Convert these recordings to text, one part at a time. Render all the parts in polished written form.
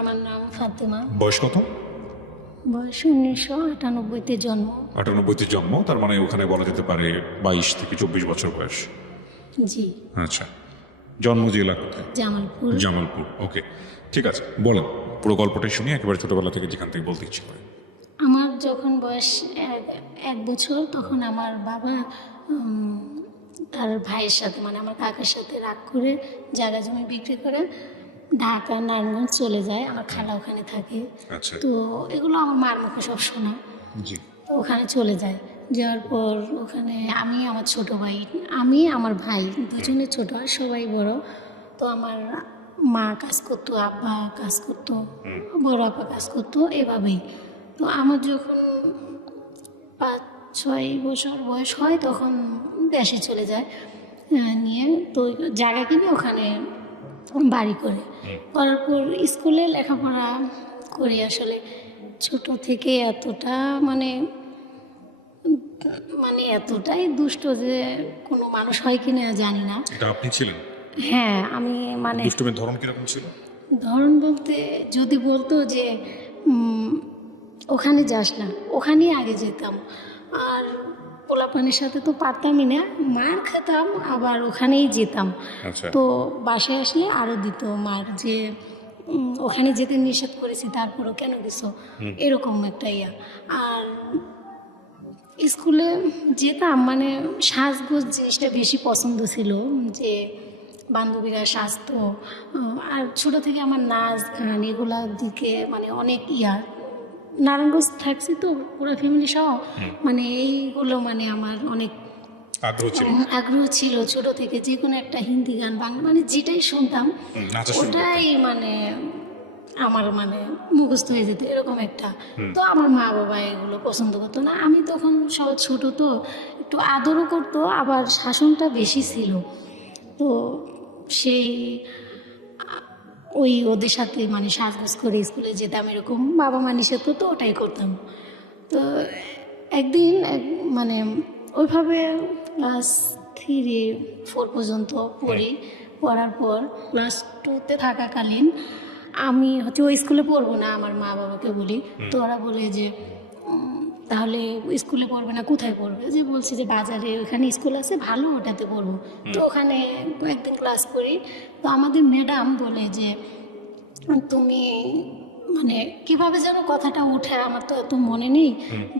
আমার নাম ফাতেমা। বয়স কত? বয়স 1998-তে জন্ম। 98-তে জন্ম, তার মানে ওখানে বলা যেতে পারে 22 থেকে 24 বছর বয়স। জি। আচ্ছা, জন্ম জেলা কোথায়? জামালপুর। জামালপুর, ওকে, ঠিক আছে, বলেন পুরো গল্পটাই শুনি, একেবারে ছোটবেলা থেকে যেখান থেকে বলতে ইচ্ছে করে। আমার যখন বয়স এক বছর, তখন আমার বাবা তার ভাইয়ের সাথে মানে আমার কাকার সাথে রাগ করে জায়গা জমি বিক্রি করে ঢাকা নারায়ণগঞ্জ চলে যায়। আমার খালা ওখানে থাকে। আচ্ছা, তো এগুলো আমার মার মুখে সব শোনা। জি। তো ওখানে চলে যায়, যাওয়ার পর ওখানে আমি, আমার ছোট ভাই, আমি আমার ভাই দুজনে ছোট, আর সবাই বড়। তো আমার মা কাজ করতো, আব্বা কাজ করতো, বড় আপা কাজ করতো, এভাবেই। তো আমার যখন 5-6 বছর বয়স হয় তখন দেশে চলে যায় নিয়ে। তো জায়গা কিনে ওখানে বাড়ি করে, করার পর স্কুলে লেখাপড়া করি। আসলে ছোট থেকে এতটা মানে মানে এতটাই দুষ্ট যে কোনো মানুষ হয় কিনা জানি না। এটা আপনি ছিলেন? হ্যাঁ, আমি মানে দুষ্টুমির ধরন কিরকম ছিল? ধরন বলতে যদি বলতো যে ওখানে যাস না, ওখানেই আগে যেতাম। আর পোলাপানের সাথে তো পারতামই না, মার খেতাম, আবার ওখানেই যেতাম। আচ্ছা, তো বাসায় আসলে আরও দিত মার, যে ওখানে যেতে নিষেধ করেছি তারপরও কেন গেছো, এরকম একটা ইয়া। আর স্কুলে যেতাম, মানে সাজগোজ জিনিসটা বেশি পছন্দ ছিল, যে বান্ধবীরা সাজতো। আর ছোটো থেকে আমার নাচ গান এগুলোর দিকে মানে অনেক নারায়ণগঞ্জ থাকছি তো পুরো ফ্যামিলি সহ, মানে এইগুলো মানে আমার অনেক আগ্রহ ছিল ছোটো থেকে। যে কোনো একটা হিন্দি গান, বাংলা, মানে যেটাই শুনতাম ওটাই মানে আমার মানে মুখস্থ হয়ে যেত, এরকম একটা। তো আমার মা বাবা এগুলো পছন্দ করতো না। আমি তখন সব ছোট, তো একটু আদরও করতো, আবার শাসনটা বেশি ছিল। তো সেই ওদের সাথে মানে সাজগোজ করে স্কুলে যেতাম, এরকম বাবা মা নিষেধ করতো, ওটাই করতাম। তো একদিন মানে ওইভাবে ক্লাস 3-4 পর্যন্ত পড়ি। পড়ার পর ক্লাস 2-তে থাকাকালীন আমি ওই স্কুলে পড়বো না, আমার মা বাবাকে বলি। তো ওরা বলে যে তাহলে স্কুলে পড়বে না, কোথায় পড়বে? যে বলছি যে বাজারে ওখানে স্কুল আছে ভালো, ওটাতে পড়বো। তো ওখানে কয়েকদিন ক্লাস করি। তো আমাদের ম্যাডাম বলে যে তুমি মানে কিভাবে যেন কথাটা উঠে, আমার তো এত মনে নেই,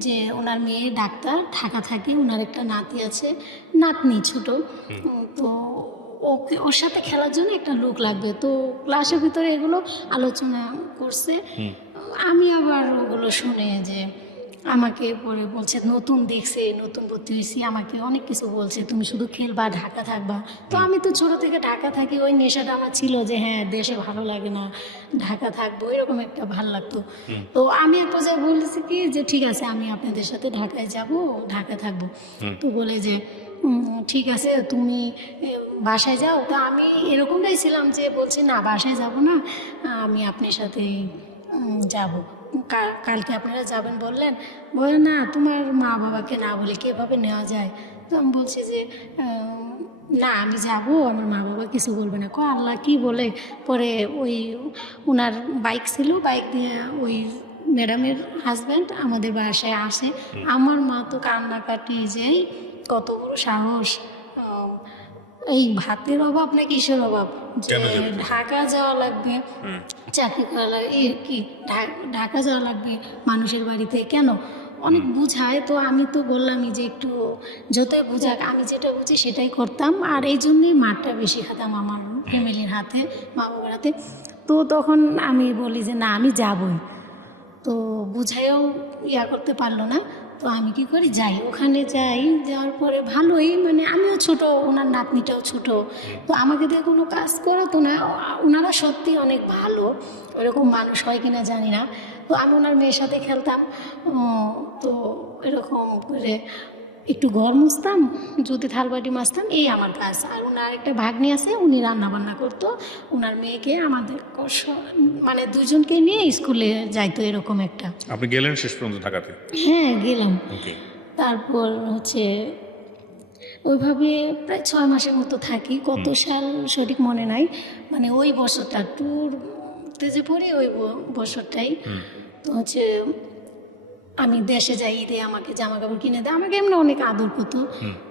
যে ওনার মেয়ে ডাক্তার, ঢাকা থাকে, ওনার একটা নাতি আছে, নাতনি ছোট। তো ওর সাথে খেলার জন্য একটা লোক লাগবে। তো ক্লাসের ভিতরে এগুলো আলোচনা করছে। আমি আবার ওগুলো শুনে যে আমাকে পরে বলছে নতুন দেখছে, নতুন ভর্তি হয়েছি, আমাকে অনেক কিছু বলছে, তুমি শুধু খেলবা, ঢাকা থাকবা। তো আমি তো ছোটো থেকে ঢাকা থাকি, ওই নেশাটা আমার ছিল যে হ্যাঁ দেশে ভালো লাগে না, ঢাকা থাকবো, এরকম একটা ভালো লাগতো। তো আমি এক পর্যায়ে বলেছি কি যে ঠিক আছে আমি আপনাদের সাথে ঢাকায় যাব, ঢাকা থাকবো। তো বলে যে ঠিক আছে তুমি বাসায় যাও। তো আমি এরকমটাই ছিলাম যে বলছি না বাসায় যাব না, আমি আপনার সাথে যাব। কালকে আপনারা যাবেন বললেন, বলে না তোমার মা বাবাকে না বলে কীভাবে নেওয়া যায়? তো আমি বলছি যে না আমি যাব, আমার মা বাবা কিছু বলবে না। আল্লাহ কি বলে। পরে ওনার বাইক ছিল, বাইক দিয়ে ওই ম্যাডামের হাজব্যান্ড আমাদের বাসায় আসে। আমার মা তো কান্নাকাটি, যে কত বড় সাহস, এই ভাতের অভাব না কিসের অভাব, যে ঢাকা যাওয়া লাগবে, চাকরি করা লাগবে, কি ঢাকা যাওয়া লাগবে মানুষের বাড়িতে, কেন? অনেক বুঝায়। তো আমি তো বললামই যে একটু যতই বুঝাক, আমি যেটা বুঝি সেটাই করতাম। আর এই জন্যই মারটা বেশি খেতাম আমার ফ্যামিলির হাতে, মা বাবার হাতে। তো তখন আমি বলি যে না আমি যাবই। তো বুঝাইও করতে পারলো না। তো আমি কি করি, যাই, ওখানে যাই। যাওয়ার পরে ভালোই, মানে আমিও ছোট, ওনার নাতনিটাও ছোট, তো আমাকে দিয়ে কোনো কাজ করাতো না। ওনারা সত্যি অনেক ভালো, ওরকম মানুষ হয় কিনা জানি না। তো আমি ওনার মেয়ের সাথে খেলতাম। তো এরকম করে একটু ঘর মুছতাম, যদি থালবাটি মাজতাম, এই আমার কাজ। আর ওনার একটা ভাগ্নি আছে, উনি রান্না বান্না করতো, ওনার মেয়েকে আমাদের মানে দুজনকে নিয়ে স্কুলে যাইতো, এরকম একটা। আপনি গেলেন শেষ পর্যন্ত ঢাকাতে? হ্যাঁ গেলাম। তারপর ওইভাবে প্রায় 6 মাসের মতো থাকি। কত সাল সঠিক মনে নাই, মানে ওই বছরটা ট্যুর পড়তে যে পড়ি ওই বছরটাই তো হচ্ছে আমি দেশে যাই, ঈদে আমাকে জামা কাপড় কিনে দেয়, আমাকে এমনি অনেক আদর করতো।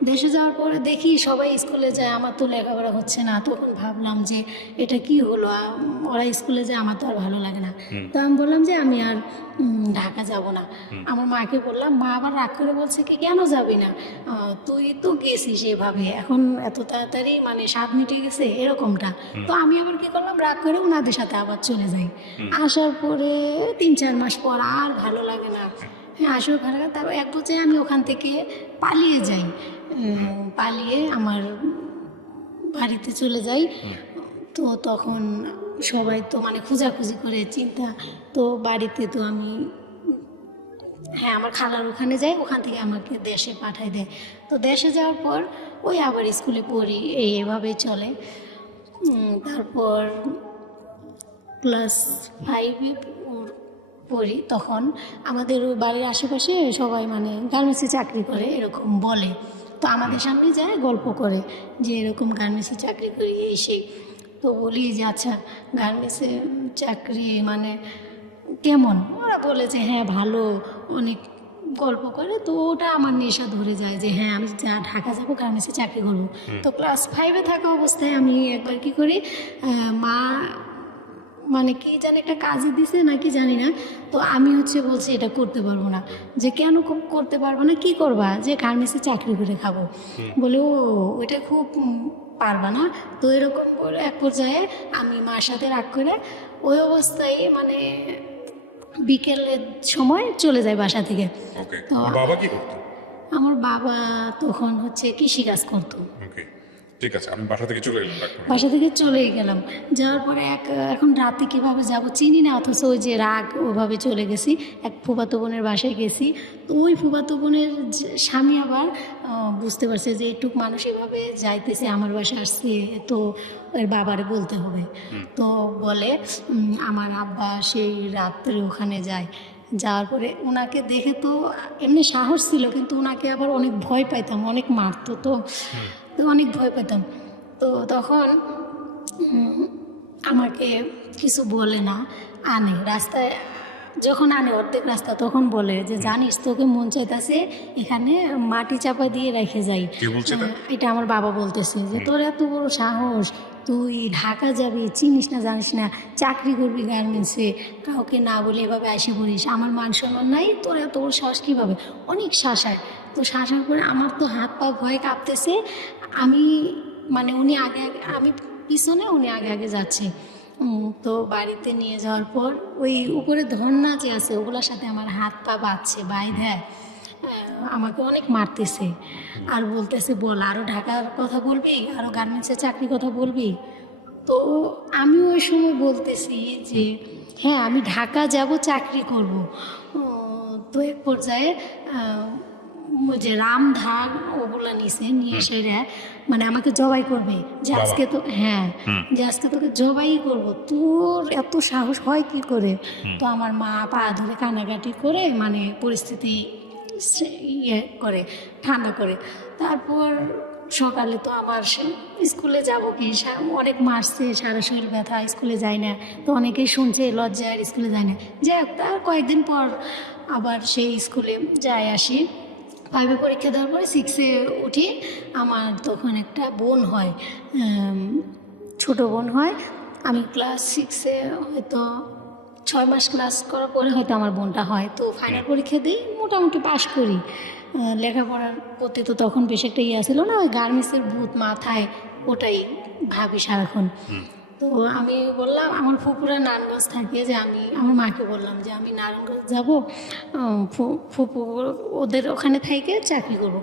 দেশে যাওয়ার পরে দেখি সবাই স্কুলে যায়, আমার তো লেখাপড়া হচ্ছে না। তখন ভাবলাম যে এটা কি হলো, ওরা স্কুলে যায়, আমার তো আর ভালো লাগে না। তো আমি বললাম যে আমি আর ঢাকা যাব না। আমার মাকে বললাম, মা আবার রাগ করে বলছে কি কেন যাবি না, তুই তো গেছিস এভাবে, এখন এত তাড়াতাড়ি মানে 7 মিটে গেছে এরকমটা। তো আমি আবার কি করলাম, রাগ করে ওনাদের সাথে আবার চলে যাই। আসার পরে 3-4 মাস পর আর ভালো লাগে না, হ্যাঁ আসলে ভালো লাগে। তারপর এক পর্যায়ে আমি ওখান থেকে পালিয়ে যাই, পালিয়ে আমার বাড়িতে চলে যাই। তো তখন সবাই তো মানে খোঁজাখুঁজি করে চিন্তা, তো বাড়িতে তো আমি হ্যাঁ আমার খালার ওখানে যাই, ওখান থেকে আমাকে দেশে পাঠায় দেয়। তো দেশে যাওয়ার পর ওই আবার স্কুলে পড়ি, এভাবেই চলে। তারপর ক্লাস 5-এ পড়ি, তখন আমাদের ওই বাড়ির আশেপাশে সবাই মানে গার্মেন্টসে চাকরি করে এরকম বলে। তো আমাদের সামনে যায় গল্প করে যে এরকম গার্মেন্টসে চাকরি করি এই সেই। তো বলি যে আচ্ছা গার্মেন্টসে চাকরি মানে কেমন, ওরা বলে যে হ্যাঁ ভালো, অনেক গল্প করে। তো ওটা আমার নেশা ধরে যায় যে হ্যাঁ আমি ঢাকা যাবো, গার্মেন্টসে চাকরি করবো। তো ক্লাস 5-এ থাকা অবস্থায় আমি একবার কি করি, মা মানে কি জানি একটা কাজে দিছে নাকি জানি না, তো আমি হচ্ছে বলছি এটা করতে পারবো না। যে কেন করতে পারবো না, কি করবা, যে গার্মেন্টসে চাকরি করে খাবো। বলে ও ওইটা খুব পারবা না। তো এরকম বলে এক পর্যায়ে আমি মার সাথে রাগ করে ওই অবস্থায় মানে বিকেলের সময় চলে যায় বাসা থেকে। ওকে, তো বাবা কি করতো? আমার বাবা তখন হচ্ছে কৃষিকাজ করতো। ওকে, ঠিক আছে, আমি বাসা থেকে চলে এলাম। বাসা থেকে চলেই গেলাম, যাওয়ার পরে এখন রাতে কীভাবে যাব চিনি না, অথচ ওই যে রাগ ওভাবে চলে গেছি। এক ফুফাতো বোনের বাসায় গেছি, তো ওই ফুফাতো বোনের স্বামী আবার বুঝতে পারছে যে এইটুক মানুষ এভাবে যাইতেছে, আমার বাসায় আসছে, তো ওর বাবারে বলতে হবে। তো বলে আমার আব্বা সেই রাত্রে ওখানে যায়। যাওয়ার পরে ওনাকে দেখে তো এমনি সাহস ছিল, কিন্তু ওনাকে আবার অনেক ভয় পাইতাম, অনেক মারতো, তো অনেক ভয় পেতাম। তো তখন আমাকে কিছু বলে না, আনে রাস্তায়, যখন আনে অর্ধেক রাস্তা তখন বলে যে জানিস তোকে মন চাইতেছে এখানে মাটি চাপা দিয়ে রেখে যাই। এটা আমার বাবা বলতেছে যে তোর এত বড় সাহস, তুই ঢাকা যাবি, চিনিস না জানিস না, চাকরি করবি গার্মেন্টসে, কাউকে না বলে এভাবে আসে পড়িস, আমার মান সম্মান নাই, তোর এত বড় সাহস কীভাবে। অনেক শাসায়। তো শাসার পরে আমার তো হাত পা ভয় কাঁপতেছে। আমি মানে উনি আগে আমি পিছনে, উনি আগে আগে যাচ্ছে। তো বাড়িতে নিয়ে যাওয়ার পর ওই উপরে ধর্না যে আছে ওগুলোর সাথে আমার হাত পা বাঁধছে, দেয়, আমাকে অনেক মারতেছে আর বলতেছে বল আরও ঢাকার কথা বলবি, আরও গার্মেন্টসের চাকরির কথা বলবি। তো আমি ওই সময় বলতেছি যে হ্যাঁ আমি ঢাকা যাব, চাকরি করব। তো এক পর্যায়ে যে রামধান ওগুলো নিয়ে সেরা মানে আমাকে জবাই করবে, যে আজকে তো হ্যাঁ যে আজকে তোকে জবাই করব, তোর এত সাহস হয় কি করে। তো আমার মা পা ধরে কান্নাকাটি করে মানে পরিস্থিতি ইয়ে করে, ঠান্ডা করে। তারপর সকালে তো আমার স্কুলে যাব কি, অনেক মারছে, সারা শরীর ব্যথা, স্কুলে যায় না। তো অনেকেই শুনছে লজ্জায় আর স্কুলে যায় না। যাই হোক, তার কয়েকদিন পর আবার সেই স্কুলে যাই আসি। 5-এ পরীক্ষা দেওয়ার পরে 6-এ উঠি। আমার তখন একটা বোন হয়, ছোট বোন হয়। আমি ক্লাস 6-এ হয়তো 6 মাস ক্লাস করার পরে হয়তো আমার বোনটা হয়। তো ফাইনাল পরীক্ষা দিই, মোটামুটি পাশ করি। লেখাপড়ার প্রতি তো তখন বেশি একটা ইয়ে ছিল না, ওই গার্মেন্টসের ভূত মাথায়, ওটাই ভাবি সারাক্ষণ। তো আমি বললাম, আমার ফুপুরা নারায়ণগঞ্জ থাকে, যে আমি আমার মাকে বললাম যে আমি নারায়ণগঞ্জ যাবো, ফুপু ওদের ওখানে থেকে চাকরি করবো।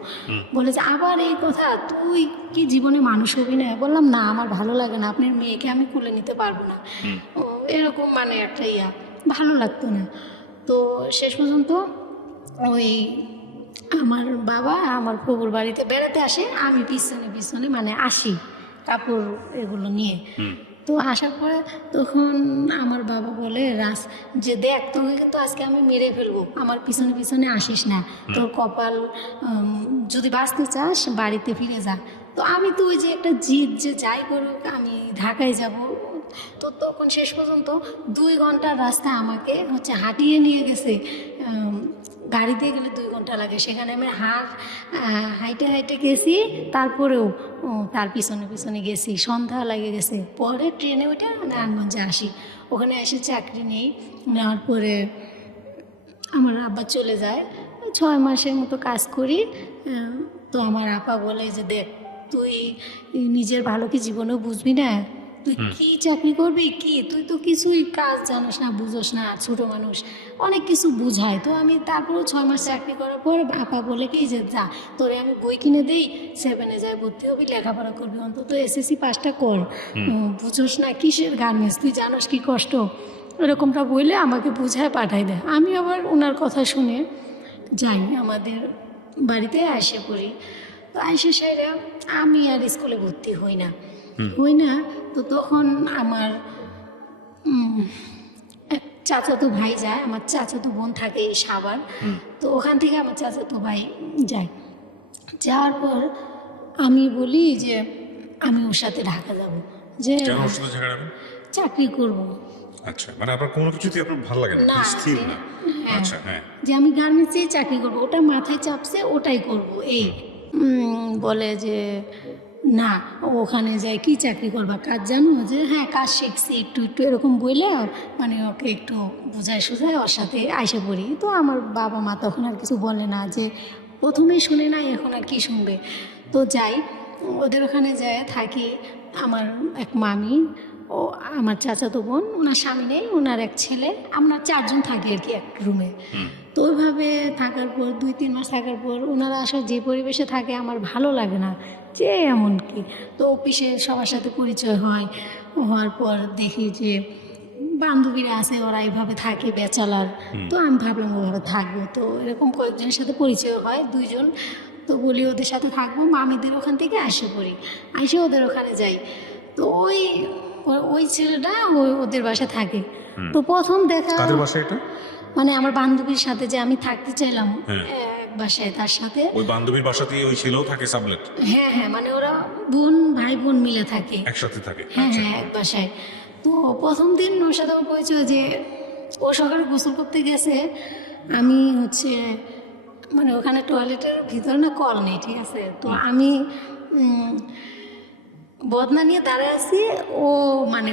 বলে যে আবার এই কথা, তুই কি জীবনে মানুষ হবি না? বললাম না, আমার ভালো লাগে না, আপনার মেয়েকে আমি কুলে নিতে পারবো না, এরকম মানে একটা ভালো লাগতো না। তো শেষ পর্যন্ত ওই আমার বাবা আমার ফুপুর বাড়িতে বেড়াতে আসে, আমি পিছনে পিছনে মানে আসি কাপড় এগুলো নিয়ে। তো আসার পরে তখন আমার বাবা বলে যে দেখ তোকে কিন্তু আজকে আমি মেরে ফেলবো, আমার পিছনে পিছনে আসিস না, তোর কপাল, যদি বাঁচতে চাস বাড়িতে ফিরে যা। তো আমি তো ওই যে একটা জিদ, যে যাই করুক আমি ঢাকায় যাব, তো তখন শেষ পর্যন্ত 2 ঘন্টার রাস্তা আমাকে হচ্ছে হাঁটিয়ে নিয়ে গেছে। গাড়িতে গেলে 2 ঘন্টা লাগে, সেখানে আমি হাইটে হাইটে গেছি। তারপরেও তার পিছনে পিছনে গেছি, সন্ধ্যা লাগে গেছে। পরে ট্রেনে উঠে নারায়ণগঞ্জে আসি, ওখানে এসে চাকরি নেই। নেওয়ার পরে আমার আব্বা চলে যায়, 6 মাসের মতো কাজ করি। তো আমার আপা বলে যে দেখ, তুই নিজের ভালো কি জীবনেও বুঝবি না, তুই কি চাকরি করবি, কি তুই তো কিছুই কাজ জানোস না, বুঝোস না, ছোট মানুষ, অনেক কিছু বুঝায়। তো আমি তারপরেও 6 মাস চাকরি করার পর আপা বলে কি যে যা, তোরে আমি বই কিনে দেই, 7-এ যাই ভর্তি হবি, লেখাপড়া করবি, অন্তত SSC পাসটা কর, বুঝোস না কিসের গার্মেন্টস, তুই জানোস কি কষ্ট, এরকমটা বলে আমাকে বুঝায় পাঠাই দেয়। আমি আবার ওনার কথা শুনে যাই, আমাদের বাড়িতে আসে পড়ি। তো আইসে সাইরা আমি আর স্কুলে ভর্তি হই না। তো তখন আমার এক চাচাতো ভাই যায়, আমার চাচাতো বোন থাকে এই সাভার। তো ওখান থেকে আমার চাচাতো ভাই যায়। যাওয়ার পর আমি বলি যে আমি ওর সাথে ঢাকা যাব, যে কেন ওর সাথে ঝগড়া হবে? চাকরি করব। আচ্ছা, মানে আপনার কোনো কিছুতেই আপনার ভালো লাগে না, না, স্থির না। হ্যাঁ, আচ্ছা, হ্যাঁ। যে আমি গার্মেন্টসেই চাকরি করব, ওটা মাথায় চাপছে, ওটাই করব। এই বলে যে না, ওখানে যাই কি চাকরি করবা, কাজ জানো, যে হ্যাঁ কাজ শিখছি একটু একটু, এরকম বলে মানে ওকে একটু বুঝায় সুঝায় ওর সাথে আইসা পড়ি। তো আমার বাবা মা তখন আর কিছু বলে না, যে প্রথমেই শুনে নাই, এখন আর কি শুনবে। তো যাই, ওদের ওখানে যায় থাকি। আমার এক মামি, ও আমার চাচাতো বোন, ওনার স্বামী নেই, ওনার এক ছেলে, আমরা 4 জন থাকি আর কি এক রুমে। তো ওইভাবে থাকার পর 2-3 মাস থাকার পর ওনারা আসলে যে পরিবেশে থাকে আমার ভালো লাগে না, যে এমন কি। তো অফিসে সবার সাথে পরিচয় হয়, হওয়ার পর দেখি যে বান্ধবীরা আছে, ওরা এইভাবে থাকে ব্যাচেলার। তো আমি ভাবলাম ওভাবে থাকবো। তো এরকম কয়েকজনের সাথে পরিচয় হয়, 2 জন। তো বলি ওদের সাথে থাকবো, মামিদের ওখান থেকে আসে পড়ি, আইসে ওদের ওখানে যাই। তো ওই ছেলেটা ওদের বাসায় থাকে। তো প্রথম দেখা, কাদের বাসায় এটা? মানে আমার বান্ধবীর সাথে যে আমি থাকতে চাইলাম এক বাসায়, তার সাথে। ওই বান্ধবীর বাসাতেই ওই ছেলেও থাকে সাবলেট? হ্যাঁ হ্যাঁ, মানে ওরা ভাই বোন মিলে থাকে, একসাথে থাকে? হ্যাঁ হ্যাঁ, এক বাসায়। তো প্রথম দিন ওর সাথে আমার পরিচয়, যে ও সকালে গোসল করতে গেছে, আমি হচ্ছে মানে ওখানে টয়লেটের ভিতরে না কল নেই, ঠিক আছে। তো আমি বদনা নিয়ে দাঁড়ায় আছি, ও মানে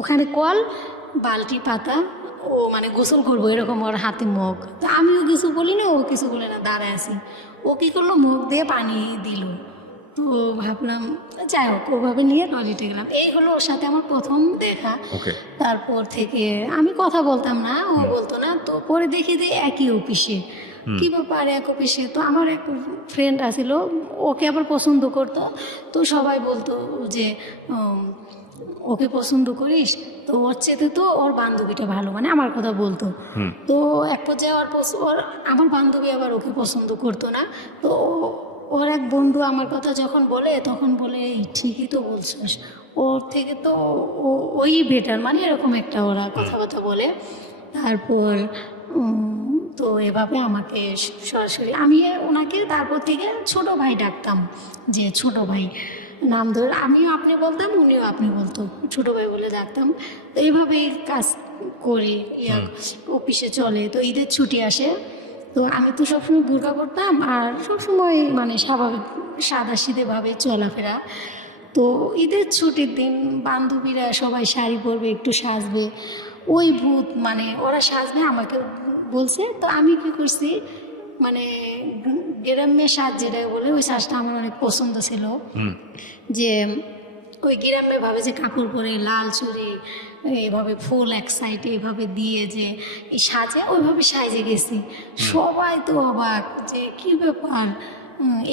ওখানে কল, বালতি পাতা, ও মানে গোসল করবো এরকম, ওর হাতে মগ। তো আমিও কিছু বলি না, ও কিছু বলে না, দাঁড়ায় আছি। ও কী করলো, মগ দিয়ে পানি দিল। তো ভাবলাম যাই হোক, ওভাবে নিয়ে টয়লেটে গেলাম। এই হলো ওর সাথে আমার প্রথম দেখা। তারপর থেকে আমি কথা বলতাম না, ও বলতো না। তো পরে দেখি যে একই অফিসে, কি ব্যাপার এক অফিসে। তো আমার এক ফ্রেন্ড আছিল, ওকে আবার পছন্দ করতো। তো সবাই বলতো যে ওকে পছন্দ করিস, তো ওর চেয়ে তো ওর বান্ধবীটা ভালো, মানে আমার কথা বলতো। তো এক পর্যায়ে আমার বান্ধবী আবার ওকে পছন্দ করতো না। তো ওর এক বন্ধু আমার কথা যখন বলে, তখন বলে এই ঠিকই তো বলছিস, ওর থেকে তো ওই বেটার, মানে এরকম একটা ওরা কথাবার্তা বলে। তারপর তো এভাবে আমাকে সরাসরি, আমি ওনাকে তারপর থেকে ছোট ভাই ডাকতাম, যে ছোট ভাই নাম ধরে, আমিও আপনি বলতাম, উনিও আপনি বলতো, ছোট ভাই বলে ডাকতাম। তো এইভাবেই কাজ করি, অফিসে চলে। তো ঈদের ছুটি আসে, তো আমি তো সবসময় বোরকা করতাম, আর সবসময় মানে স্বাভাবিক সাদাসিধেভাবে চলাফেরা। তো ঈদের ছুটির দিন বান্ধবীরা সবাই শাড়ি পরবে, একটু সাজবে, ওই ভূত মানে ওরা সাজবে আমাকে বলছে। তো আমি কি করছি, মানে গ্রাম্য সাজ যেটা বলে, ওই সাজটা আমার অনেক পছন্দ ছিল। যে ওই গ্রাম্য ভাবে যে কাপড় পরে, লাল চুড়ি, এইভাবে ফুল এক সাইডে এইভাবে দিয়ে যে এই সাজে, ওইভাবে সাজে গেছি। সবাই তো অবাক, যে কি ব্যাপার,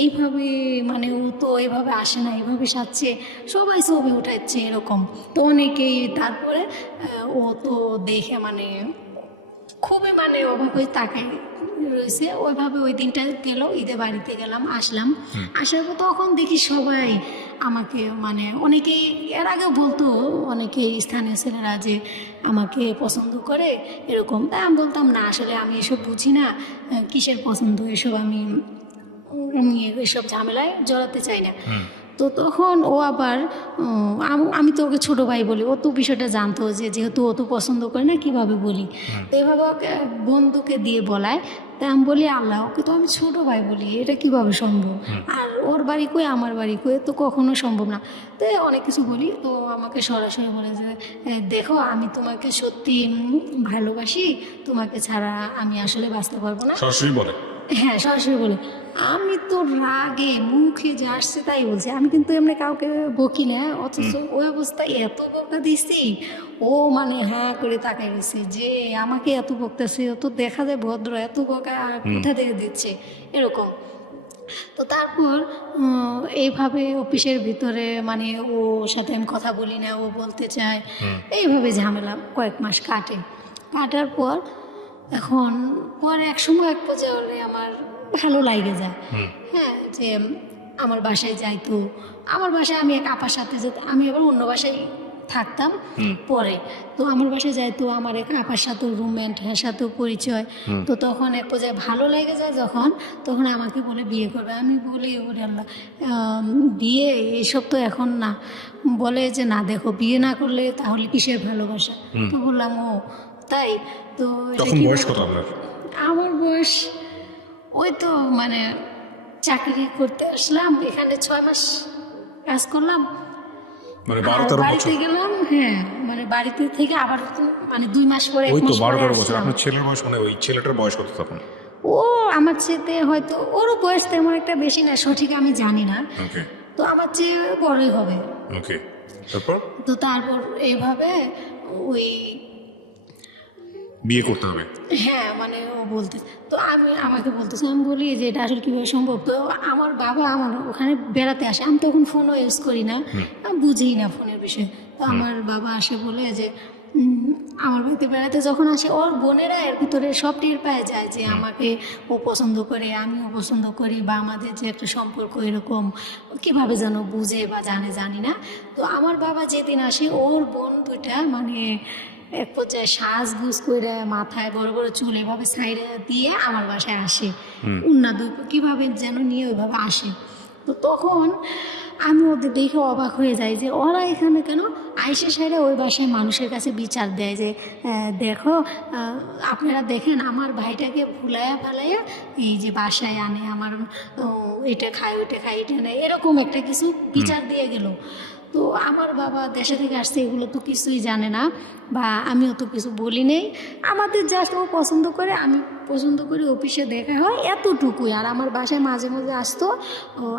এইভাবে মানে ও তো এইভাবে আসে না, এইভাবে সাজছে, সবাই ছবি উঠাচ্ছে এরকম। তো অনেকেই, তারপরে ও তো দেখে মানে খুবই মানে অভাবে তাকাই রয়েছে। ওইভাবে ওই দিনটা গেল, ঈদে বাড়িতে গেলাম, আসলাম। আসার পর তখন দেখি সবাই আমাকে মানে অনেকেই এর আগে বলতো, অনেকে স্থানীয় ছেলেরা যে আমাকে পছন্দ করে এরকম। তাই আমি বলতাম না, আসলে আমি এসব বুঝি না, কিসের পছন্দ এসব, আমি এসব ঝামেলায় জড়াতে চাই না। তো তখন ও আবার আমি তো ওকে ছোটো ভাই বলি, ও তো বিষয়টা জানতো যে যেহেতু ও তো পছন্দ করে না কীভাবে বলি, তো এভাবে ওকে বন্ধুকে দিয়ে বলায়। তাই আমি বলি আল্লাহ, ওকে তো আমি ছোটো ভাই বলি, এটা কীভাবে সম্ভব? আর ওর বাড়ি কই আমার বাড়ি কই, তো কখনো সম্ভব না। তো অনেক কিছু বলি, তো আমাকে সরাসরি বলে যে দেখো আমি তোমাকে সত্যি ভালোবাসি, তোমাকে ছাড়া আমি আসলে বাঁচতে পারবো না। সরাসরি বলে? হ্যাঁ, সরাসরি বলে। আমি তো রাগে মুখে যা আসছে তাই বলছি, আমি কিন্তু এমনি কাউকে বকি না, অথচ ওই অবস্থায় এত বকা দিছি, ও মানে হাঁ করে তাকাই গেছে যে আমাকে এত বকতেছে, ও তো দেখা যায় ভদ্র, এত বকা কোথা থেকে দিচ্ছে এরকম। তো তারপর এইভাবে অফিসের ভিতরে মানে ওর সাথে আমি কথা বলি না, ও বলতে চায়, এইভাবে ঝামেলা কয়েক মাস কাটার পর এখন পরে এক সময় এক পর্যায়ে হলে আমার ভালো লাগে যায়। হ্যাঁ, যে আমার বাসায় যাইতো, আমার বাসায় আমি এক আপার সাথে যেত, আমি আবার অন্য বাসায় থাকতাম পরে, তো আমার বাসায় যাইতো, আমার এক আপার সাথেও রুমমেট সাথেও পরিচয়। তো তখন এক পর্যায়ে ভালো লেগে যায় যখন, তখন আমাকে বলে বিয়ে করবে। আমি বলি ওরে আল্লাহ, বিয়ে এইসব তো এখন না। বলে যে না দেখো, বিয়ে না করলে তাহলে কিসের ভালোবাসা? তো বললাম ও তাই? তো তখন বয়স কত আপনার? আমার বয়স ওই তো মানে চাকরি করতে আসলাম এখানে 6 মাস কাজ করলাম, মানে আর 12-13 বাড়িতে বছর? গেলাম। হ্যাঁ, মানে বাড়িতে থেকে আবার মানে 2 মাস পরে, ওই 1 তো মাস পরে 12-13 বছর। আসলাম। আপনার ছেলের বয়স মানে ওই ছেলেটার বয়স কত তখন? ও আমার চেয়ে হয়তো, ওরও বয়স তেমন একটা বেশি না, সঠিক আমি জানি না, ওকে তো আমার চেয়ে বড়ই হবে। ওকে, তারপর তো তারপর এইভাবে ওই বিয়ে করতে হবে? হ্যাঁ, মানে ও বলতে, তো আমাকে বলতেছে, আমি বলি যে এটা আসলে কীভাবে সম্ভব? তো আমার বাবা আমার ওখানে বেড়াতে আসে, আমি তখন ফোনও ইউজ করি না, আমি বুঝি না ফোনের বিষয়ে। তো আমার বাবা আসে বলে যে আমার বাড়িতে বেড়াতে যখন আসে, ওর বোনেরা এর ভিতরে সব টের পায় যায় যে আমাকে ও পছন্দ করে, আমিও পছন্দ করি, বা আমাদের যে একটা সম্পর্ক এরকম কীভাবে যেন বুঝে বা জানি না। তো আমার বাবা যেদিন আসে, ওর বোন দুইটা মানে এক পর্যায়ে সাজগুজ করে মাথায় বড় বড় চুল এভাবে সাইডে দিয়ে আমার বাসায় আসে, উন্না দুই কীভাবে যেন নিয়ে ওইভাবে আসে। তো তখন আমি ওদের দেখে অবাক হয়ে যাই যে ওরা এখানে কেন? আইসে সাইডে ওই বাসায় মানুষের কাছে বিচার দেয় যে দেখো, আপনারা দেখেন আমার ভাইটাকে ভুলাইয়া ফালাইয়া এই যে বাসায় আনে, আমার এটা খায় ওইটা খায় এটা নেয়, এরকম একটা কিছু বিচার দিয়ে গেল। তো আমার বাবা দেশে থেকে আসছে, এগুলো তো কিছুই জানে না, বা আমিও তো কিছু বলি নেই। আমাদের জাস্ট ও পছন্দ করে, আমি পছন্দ করি, অফিসে দেখা হয়, এতটুকুই। আর আমার বাসায় মাঝে মাঝে আসতো,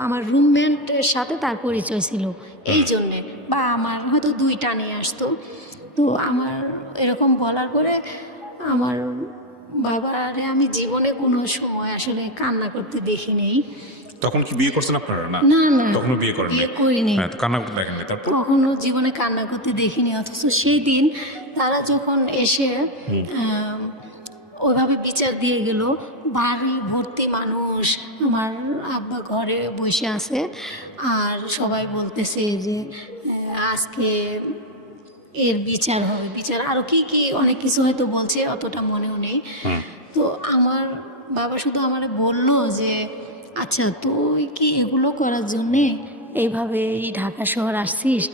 আমার রুমমেটের সাথে তার পরিচয় ছিল এই জন্যে, বা আমার হয়তো 2টা নিয়ে আসতো। তো আমার এরকম বলার পরে আমার বাবারে আমি জীবনে কোনো সময় আসলে কান্না করতে দেখি নেই। তখন কি বিয়ে করছেন আপনারা? না না না, তখনও বিয়ে করেন? বিয়ে করিনি, কান্না করতে দেখেন? তারপর কখনো জীবনে কান্না করতে দেখিনি। অথচ সেই দিন তারা যখন এসে ওইভাবে বিচার দিয়ে গেল, বাড়ি ভর্তি মানুষ, আমার আব্বা ঘরে বসে আছে, আর সবাই বলতেছে যে আজকে এর বিচার হবে, বিচার আরও কি অনেক কিছু হয়তো বলছে, অতটা মনেও নেই। তো আমার বাবা শুধু আমারে বলল যে আচ্ছা তুই কি এগুলো করার জন্যে এইভাবে এই ঢাকা শহর আসছিস?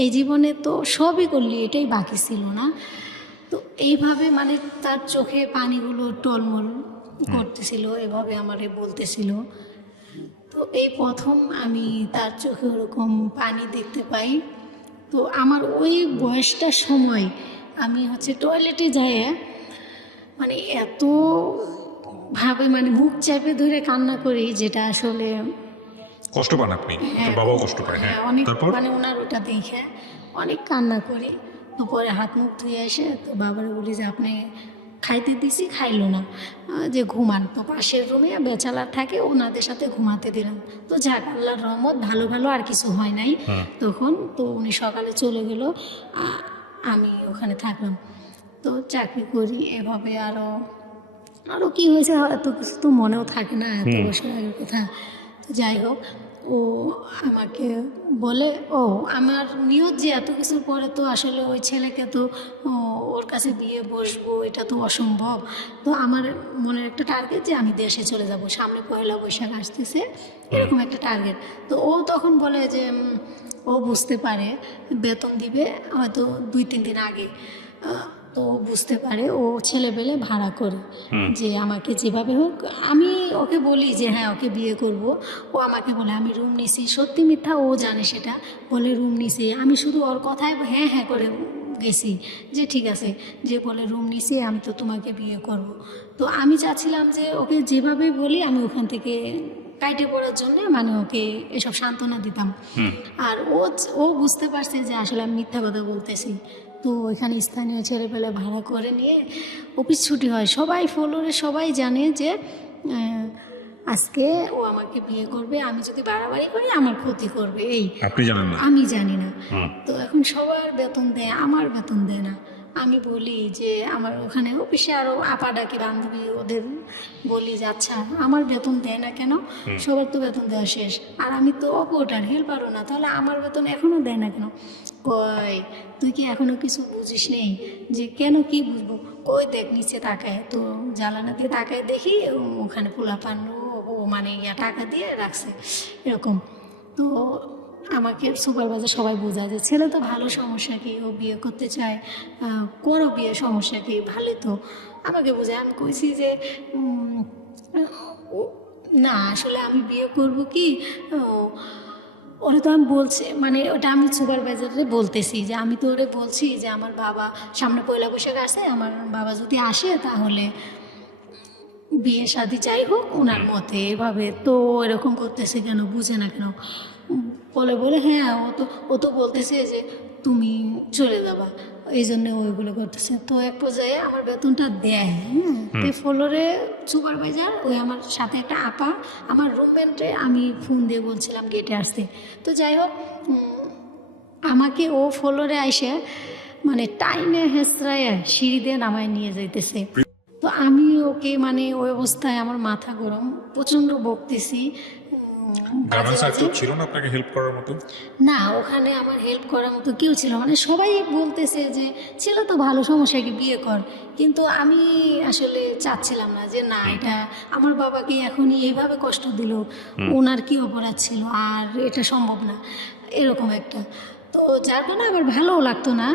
এই জীবনে তো সবই করলি, এটাই বাকি ছিল না? তো এইভাবে মানে তার চোখে পানিগুলো টলমল করতেছিল, এভাবে আমারে বলতেছিল। তো এই প্রথম আমি তার চোখে ওরকম পানি দেখতে পাই। তো আমার ওই বয়সটার সময় আমি টয়লেটে যাই, মানে এত ভাবে মানে মুখ চেপে ধরে কান্না করি, যেটা আসলে কষ্ট পান আপনি? হ্যাঁ, বাবাও কষ্ট পায়? হ্যাঁ, অনেক, তারপর মানে ওনার ওটা দেখে অনেক কান্না করি। তো পরে হাত মুখ ধুয়ে এসে তো বাবারে বলি যে আপনি খাইতে দিছি, খাইলো না, যে ঘুমান। তো পাশের রুমে বেচালার থাকে, ওনাদের সাথে ঘুমাতে দিলাম। তো যাক, আল্লাহর রহমত, ভালো আর কিছু হয় নাই তখন। তো উনি সকালে চলে গেল, আমি ওখানে থাকলাম। তো চাকরি করি এভাবে, আরও কি হয়েছে এত কিছু তো মনেও থাকে না, এত বছর আগের কথা। তো যাই হোক, ও আমাকে বলে, ও আমার নিয়ত যে এত কিছুর পরে তো আসলে ওই ছেলেকে তো ওর কাছে বিয়ে বসবো এটা তো অসম্ভব। তো আমার মনের একটা টার্গেট যে আমি দেশে চলে যাব, সামনে পয়লা বৈশাখ আসতেছে, এরকম একটা টার্গেট। তো ও তখন বলে যে ও বুঝতে পারে বেতন দিবে হয়তো 2-3 দিন আগে। তো ও বুঝতে পারে, ও ছেলেবেলে ভাড়া করে যে আমাকে যেভাবে হোক। আমি ওকে বলি যে হ্যাঁ ওকে বিয়ে করব। ও আমাকে বলে আমি রুম নিছি, সত্যি মিথ্যা ও জানে সেটা, বলে রুম নিছি। আমি শুধু ওর কথায় হ্যাঁ হ্যাঁ করে গেছি যে ঠিক আছে, যে বলে রুম নিছি আমি তো তোমাকে বিয়ে করব। তো আমি চাচ্ছিলাম যে ওকে যেভাবে বলি আমি ওখান থেকে কাইটে পড়ার জন্য মানে ওকে এসব সান্ত্বনা দিতাম। আর ও বুঝতে পারছে যে আসলে আমি মিথ্যা কথা বলতেছি। তো ওইখানে স্থানীয় ছেলেপেলে ভাড়া করে নিয়ে অফিস ছুটি হয়, সবাই ফ্লোরে সবাই জানে যে আজকে ও আমাকে বিয়ে করবে, আমি যদি বাড়াবাড়ি করি আমার ক্ষতি করবে, এই আপনি জানেন না? আমি জানি না। তো এখন সবার বেতন দেয়, আমার বেতন দেয় না। আমি বলি যে আমার ওখানে অফিসে আরও আপা ডাকে বান্ধবী, ওদের বলি যে আচ্ছা আমার বেতন দেয় না কেন, সবার তো বেতন দেওয়া শেষ, আর আমি তো অপরটার হেল্পারও না, তাহলে আমার বেতন এখনও দেয় না কেন? কয় তুই কি এখনও কিছু বুঝিস নেই? যে কেন কি বুঝবো? কই দেখ নিচে তাকায়, তো জ্বালানাতে তাকায় দেখি ওখানে পোলাপান ও মানে টাকা দিয়ে রাখছে এরকম। তো আমাকে সুপারভাইজার সবাই বোঝায় যে ছেলে তো ভালো, সমস্যা কি, ও বিয়ে করতে চায়, করো বিয়ে, সমস্যা কি, ভালো তো। আমাকে বোঝায়। আমি কইছি যে না আসলে আমি বিয়ে করব কি, ওরে তো আমি বলছি মানে ওটা আমি সুপারভাইজারে বলতেছি যে আমি তো ওরে বলছি যে আমার বাবা সামনে পয়লা বৈশাখ আসে, আমার বাবা যদি আসে তাহলে বিয়ে শাদি যাই হোক ওনার মতে, এভাবে তো এরকম করতেছে কেন, বুঝে না কেন? বলে হ্যাঁ ও তো বলতেছে যে তুমি চলে যাবা, এই জন্য ওইগুলো করতেছে। তো এক পর্যায়ে আমার বেতনটা দেয়, তো ফ্লোরে সুপারভাইজার ওই আমার সাথে একটা আপা আমার রুমমেটে আমি ফোন দিয়ে বলছিলাম গেটে আসতে। তো যাই হোক আমাকে ও ফ্লোরে আইসে মানে টাইনে হেসরায় সিঁড়ি দিয়ে নামায় নিয়ে যাইতেছে। তো আমি ওকে মানে ওই অবস্থায় আমার মাথা গরম, প্রচণ্ড বকতেছি। গার্মেন্টস আর কেউ ছিল না আপনাকে হেল্প করার মতো? না, ওখানে আমার হেল্প করার মতো কেউ ছিল মানে সবাই বলতেছে যে ছিল তো ভালো, সমস্যা কি, বিয়ে কর। কিন্তু আমি আসলে চাচ্ছিলাম না যে না এটা আমার বাবাকে এখনই এইভাবে কষ্ট দিল, ওনার কি অপরাধ ছিল, আর এটা সম্ভব না এরকম একটা। তো যার কারণে আবার ভালোও লাগতো না,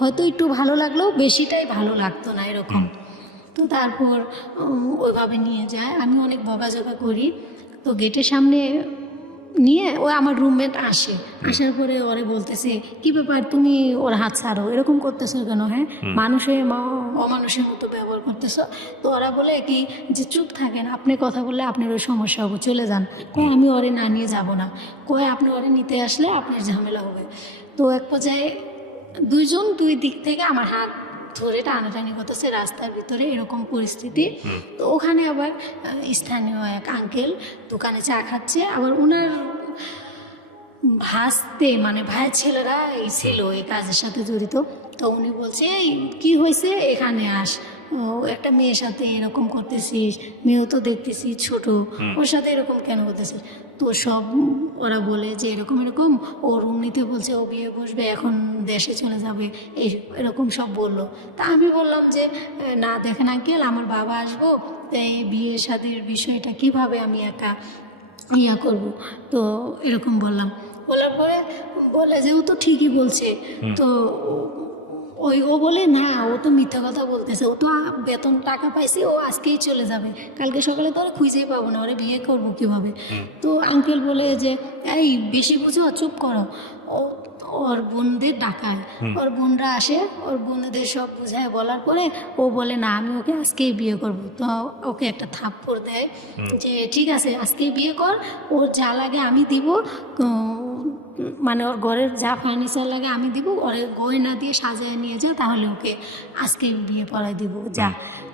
হয়তো একটু ভালো লাগলেও বেশিটাই ভালো লাগতো না এরকম। তো তারপর ওইভাবে নিয়ে যায়, আমি অনেক বকাঝকা করি। তো গেটের সামনে নিয়ে ও আমার রুমমেট আসে, আসার পরে ওরে বলতেছে কি ব্যাপার তুমি ওর হাত ছাড়ো, এরকম করতেছো কেন, হ্যাঁ মানুষের অমানুষের মতো ব্যবহার করতেছো। তো ওরা বলে কি যে চুপ থাকেন, আপনি কথা বললে আপনার ওই সমস্যা হবে, চলে যান। কয় আমি ওরে না নিয়ে যাব না, কয় আপনি ওরে নিতে আসলে আপনার ঝামেলা হবে। তো এক পর্যায়ে দুইজন দুই দিক থেকে আমার হাত ধরে টানাটানি করতেছে রাস্তার ভিতরে, এরকম পরিস্থিতি। তো ওখানে আবার স্থানীয় এক আঙ্কেল দোকানে চা খাচ্ছে, আবার ওনার ভাসতে মানে ভাইয়ের ছেলেরা এই ছিল এই কাজের সাথে জড়িত। তো উনি বলছে এই কী হয়েছে, এখানে আস, একটা মেয়ের সাথে এরকম করতেছিস, মেয়েও তো দেখতেছি ছোট, ওর সাথে এরকম কেন করতেছিস? তো সব ওরা বলে যে এরকম এরকম ও রুম নিতে বলছে, ও বিয়ে বসবে, এখন দেশে চলে যাবে, এই এরকম সব বললো। তা আমি বললাম যে না দেখেন আঙ্কেল, আমার বাবা আসবো, এই বিয়ে শাদির বিষয়টা কিভাবে আমি একা ইয়া করব। তো এরকম বলার পরে বলে যে ও তো ঠিকই বলছে। তো ও বলে না ও তো মিথ্যা কথা বলতেছে, ও তো বেতন টাকা পাইছে, ও আজকেই চলে যাবে, কালকে সকালে তো ওরা খুঁজেই পাবো না, ওরা বিয়ে করবো কীভাবে। তো আঙ্কেল বলে যে এই বেশি বুঝো, চুপ করো। ও ওর বোনদের ডাকায়, ওর বোনরা আসে, ওর বোনদের সব বুঝায় বলার পরে ও বলে না আমি ওকে আজকেই বিয়ে করব। তো ওকে একটা থাপ্পড় দেয় যে ঠিক আছে আজকেই বিয়ে কর, ওর যা লাগে আমি দিব, মানে ওর ঘরের যা ফার্নিচার লাগে আমি দিব, ওর গয়না দিয়ে সাজিয়ে নিয়ে যা, তাহলে ওকে আজকে বিয়ে পড়াই দিব যা।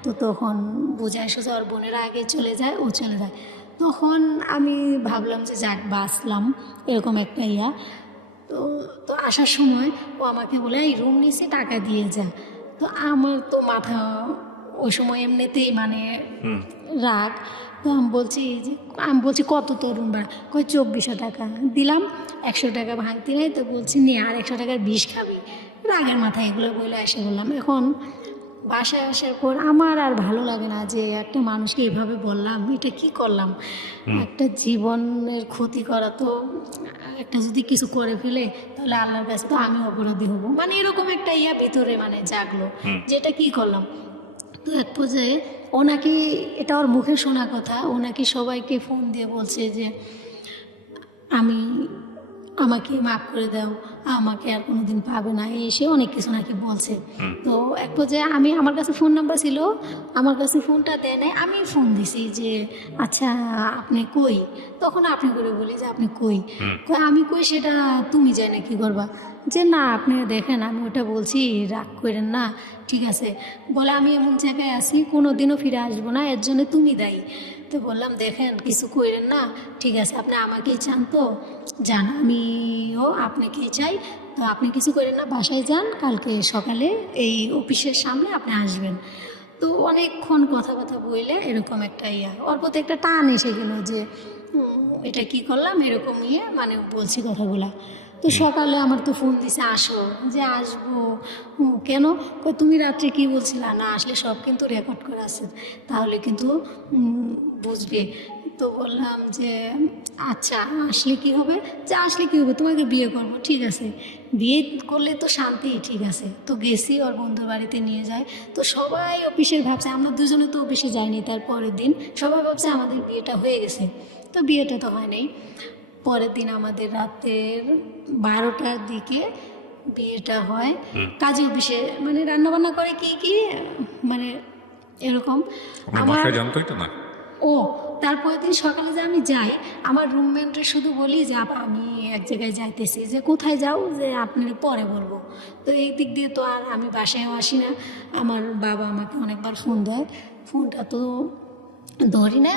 তো তখন বোঝায় সোজা ওর বোনেরা আগে চলে যায়, ও চলে যায়। তখন আমি ভাবলাম যে যাক বাঁচলাম, এরকম একটা ইয়া। তো তো আসার সময় ও আমাকে বলে এই রুম নিচে টাকা দিয়ে যা। তো আমার তো মাথা ওই সময় এমনিতেই মানে রাগ, তো আমি বলছি কত তরুণ ভাড়া, কই 2400 টাকা দিলাম, 100 টাকা ভাঙতি নেই, তো বলছি নে আর 100 টাকার বিষ খাবি। রাগের মাথায় এগুলো বলে এসে বললাম। এখন বাসায় আসার পর আমার আর ভালো লাগে না যে একটা মানুষকে এভাবে বললাম, এটা কি করলাম, একটা জীবনের ক্ষতি করা। তো একটা যদি কিছু করে ফেলে তাহলে আল্লাহর কাছে তো আমি অপরাধী হব, মানে এরকম একটা ভিতরে মানে জাগলো যেটা কি করলাম। তো এক পর্যায়ে ও নাকি, এটা ওর মুখে শোনা কথা, ও নাকি সবাইকে ফোন দিয়ে বলছে যে আমাকে মাফ করে দাও, আমাকে আর কোনোদিন পাবে না, এসে অনেক কিছু নাকি বলছে। তো এক পর্যায়ে আমার কাছে ফোন নাম্বার ছিল, আমার কাছে ফোনটা দেয় নাই, আমি ফোন দিছি যে আচ্ছা আপনি কই, তখন আপনি করে বলি যে আপনি কই, আমি কই সেটা তুমি জানে কি করবা, যে না আপনি দেখেন আমি ওটা বলছি, রাগ করেন না, ঠিক আছে, বলে আমি এমন জায়গায় আছি কোনো দিনও ফিরে আসবো না, এর জন্য তুমি দায়ী। তো বললাম দেখেন কিছু কইরেন না, ঠিক আছে আপনি আমাকেই চান তো যান, আমিও আপনাকেই চাই, তো আপনি কিছু করেন না, বাসায় যান, কালকে সকালে এই অফিসের সামনে আপনি আসবেন। তো অনেকক্ষণ কথাবার্তা বললে এরকম একটা ওর প্রতি একটা টান এসে গেল যে এটা কি করলাম, এরকম মানে বলছি কথাগুলা। তো সকালে আমার তো ফোন দিছে আসো, যে আসবো, কেন, কই তুমি রাত্রে কি বলছিলা, না আসলে সব কিন্তু রেকর্ড করা আছে, তাহলে কিন্তু বুঝবে। তো বললাম যে আচ্ছা আসলে কি হবে, যে আসলে কি হবে, তোমাকে বিয়ে করবো, ঠিক আছে বিয়ে করলে তো শান্তি, ঠিক আছে। তো গেছি ওর বন্ধুর বাড়িতে নিয়ে যায়, তো সবাই অফিসের ভাবছে, আমরা দুজনে তো অফিসে যাইনি, তার পরের দিন সবাই ভাবছে আমাদের বিয়েটা হয়ে গেছে, তো বিয়েটা তো হয় নাই। পরের দিন আমাদের রাতের 12টার দিকে বিয়েটা হয় কাজী অফিসে, মানে রান্নাবান্না করে কি মানে এরকম। আপনার আমার বাসায় জানতো এটা না? ও তারপরের দিন সকালে যে আমি যাই, আমার রুমমেটে শুধু বলি যে আপা আমি এক জায়গায় যাইতেছি, যে কোথায় যাও, যে আপনি পরে বলবো। তো এই দিক দিয়ে তো আর আমি বাসায়ও আসি না, আমার বাবা আমাকে অনেকবার ফোন দেয়, ফোনটা তো ধরি না।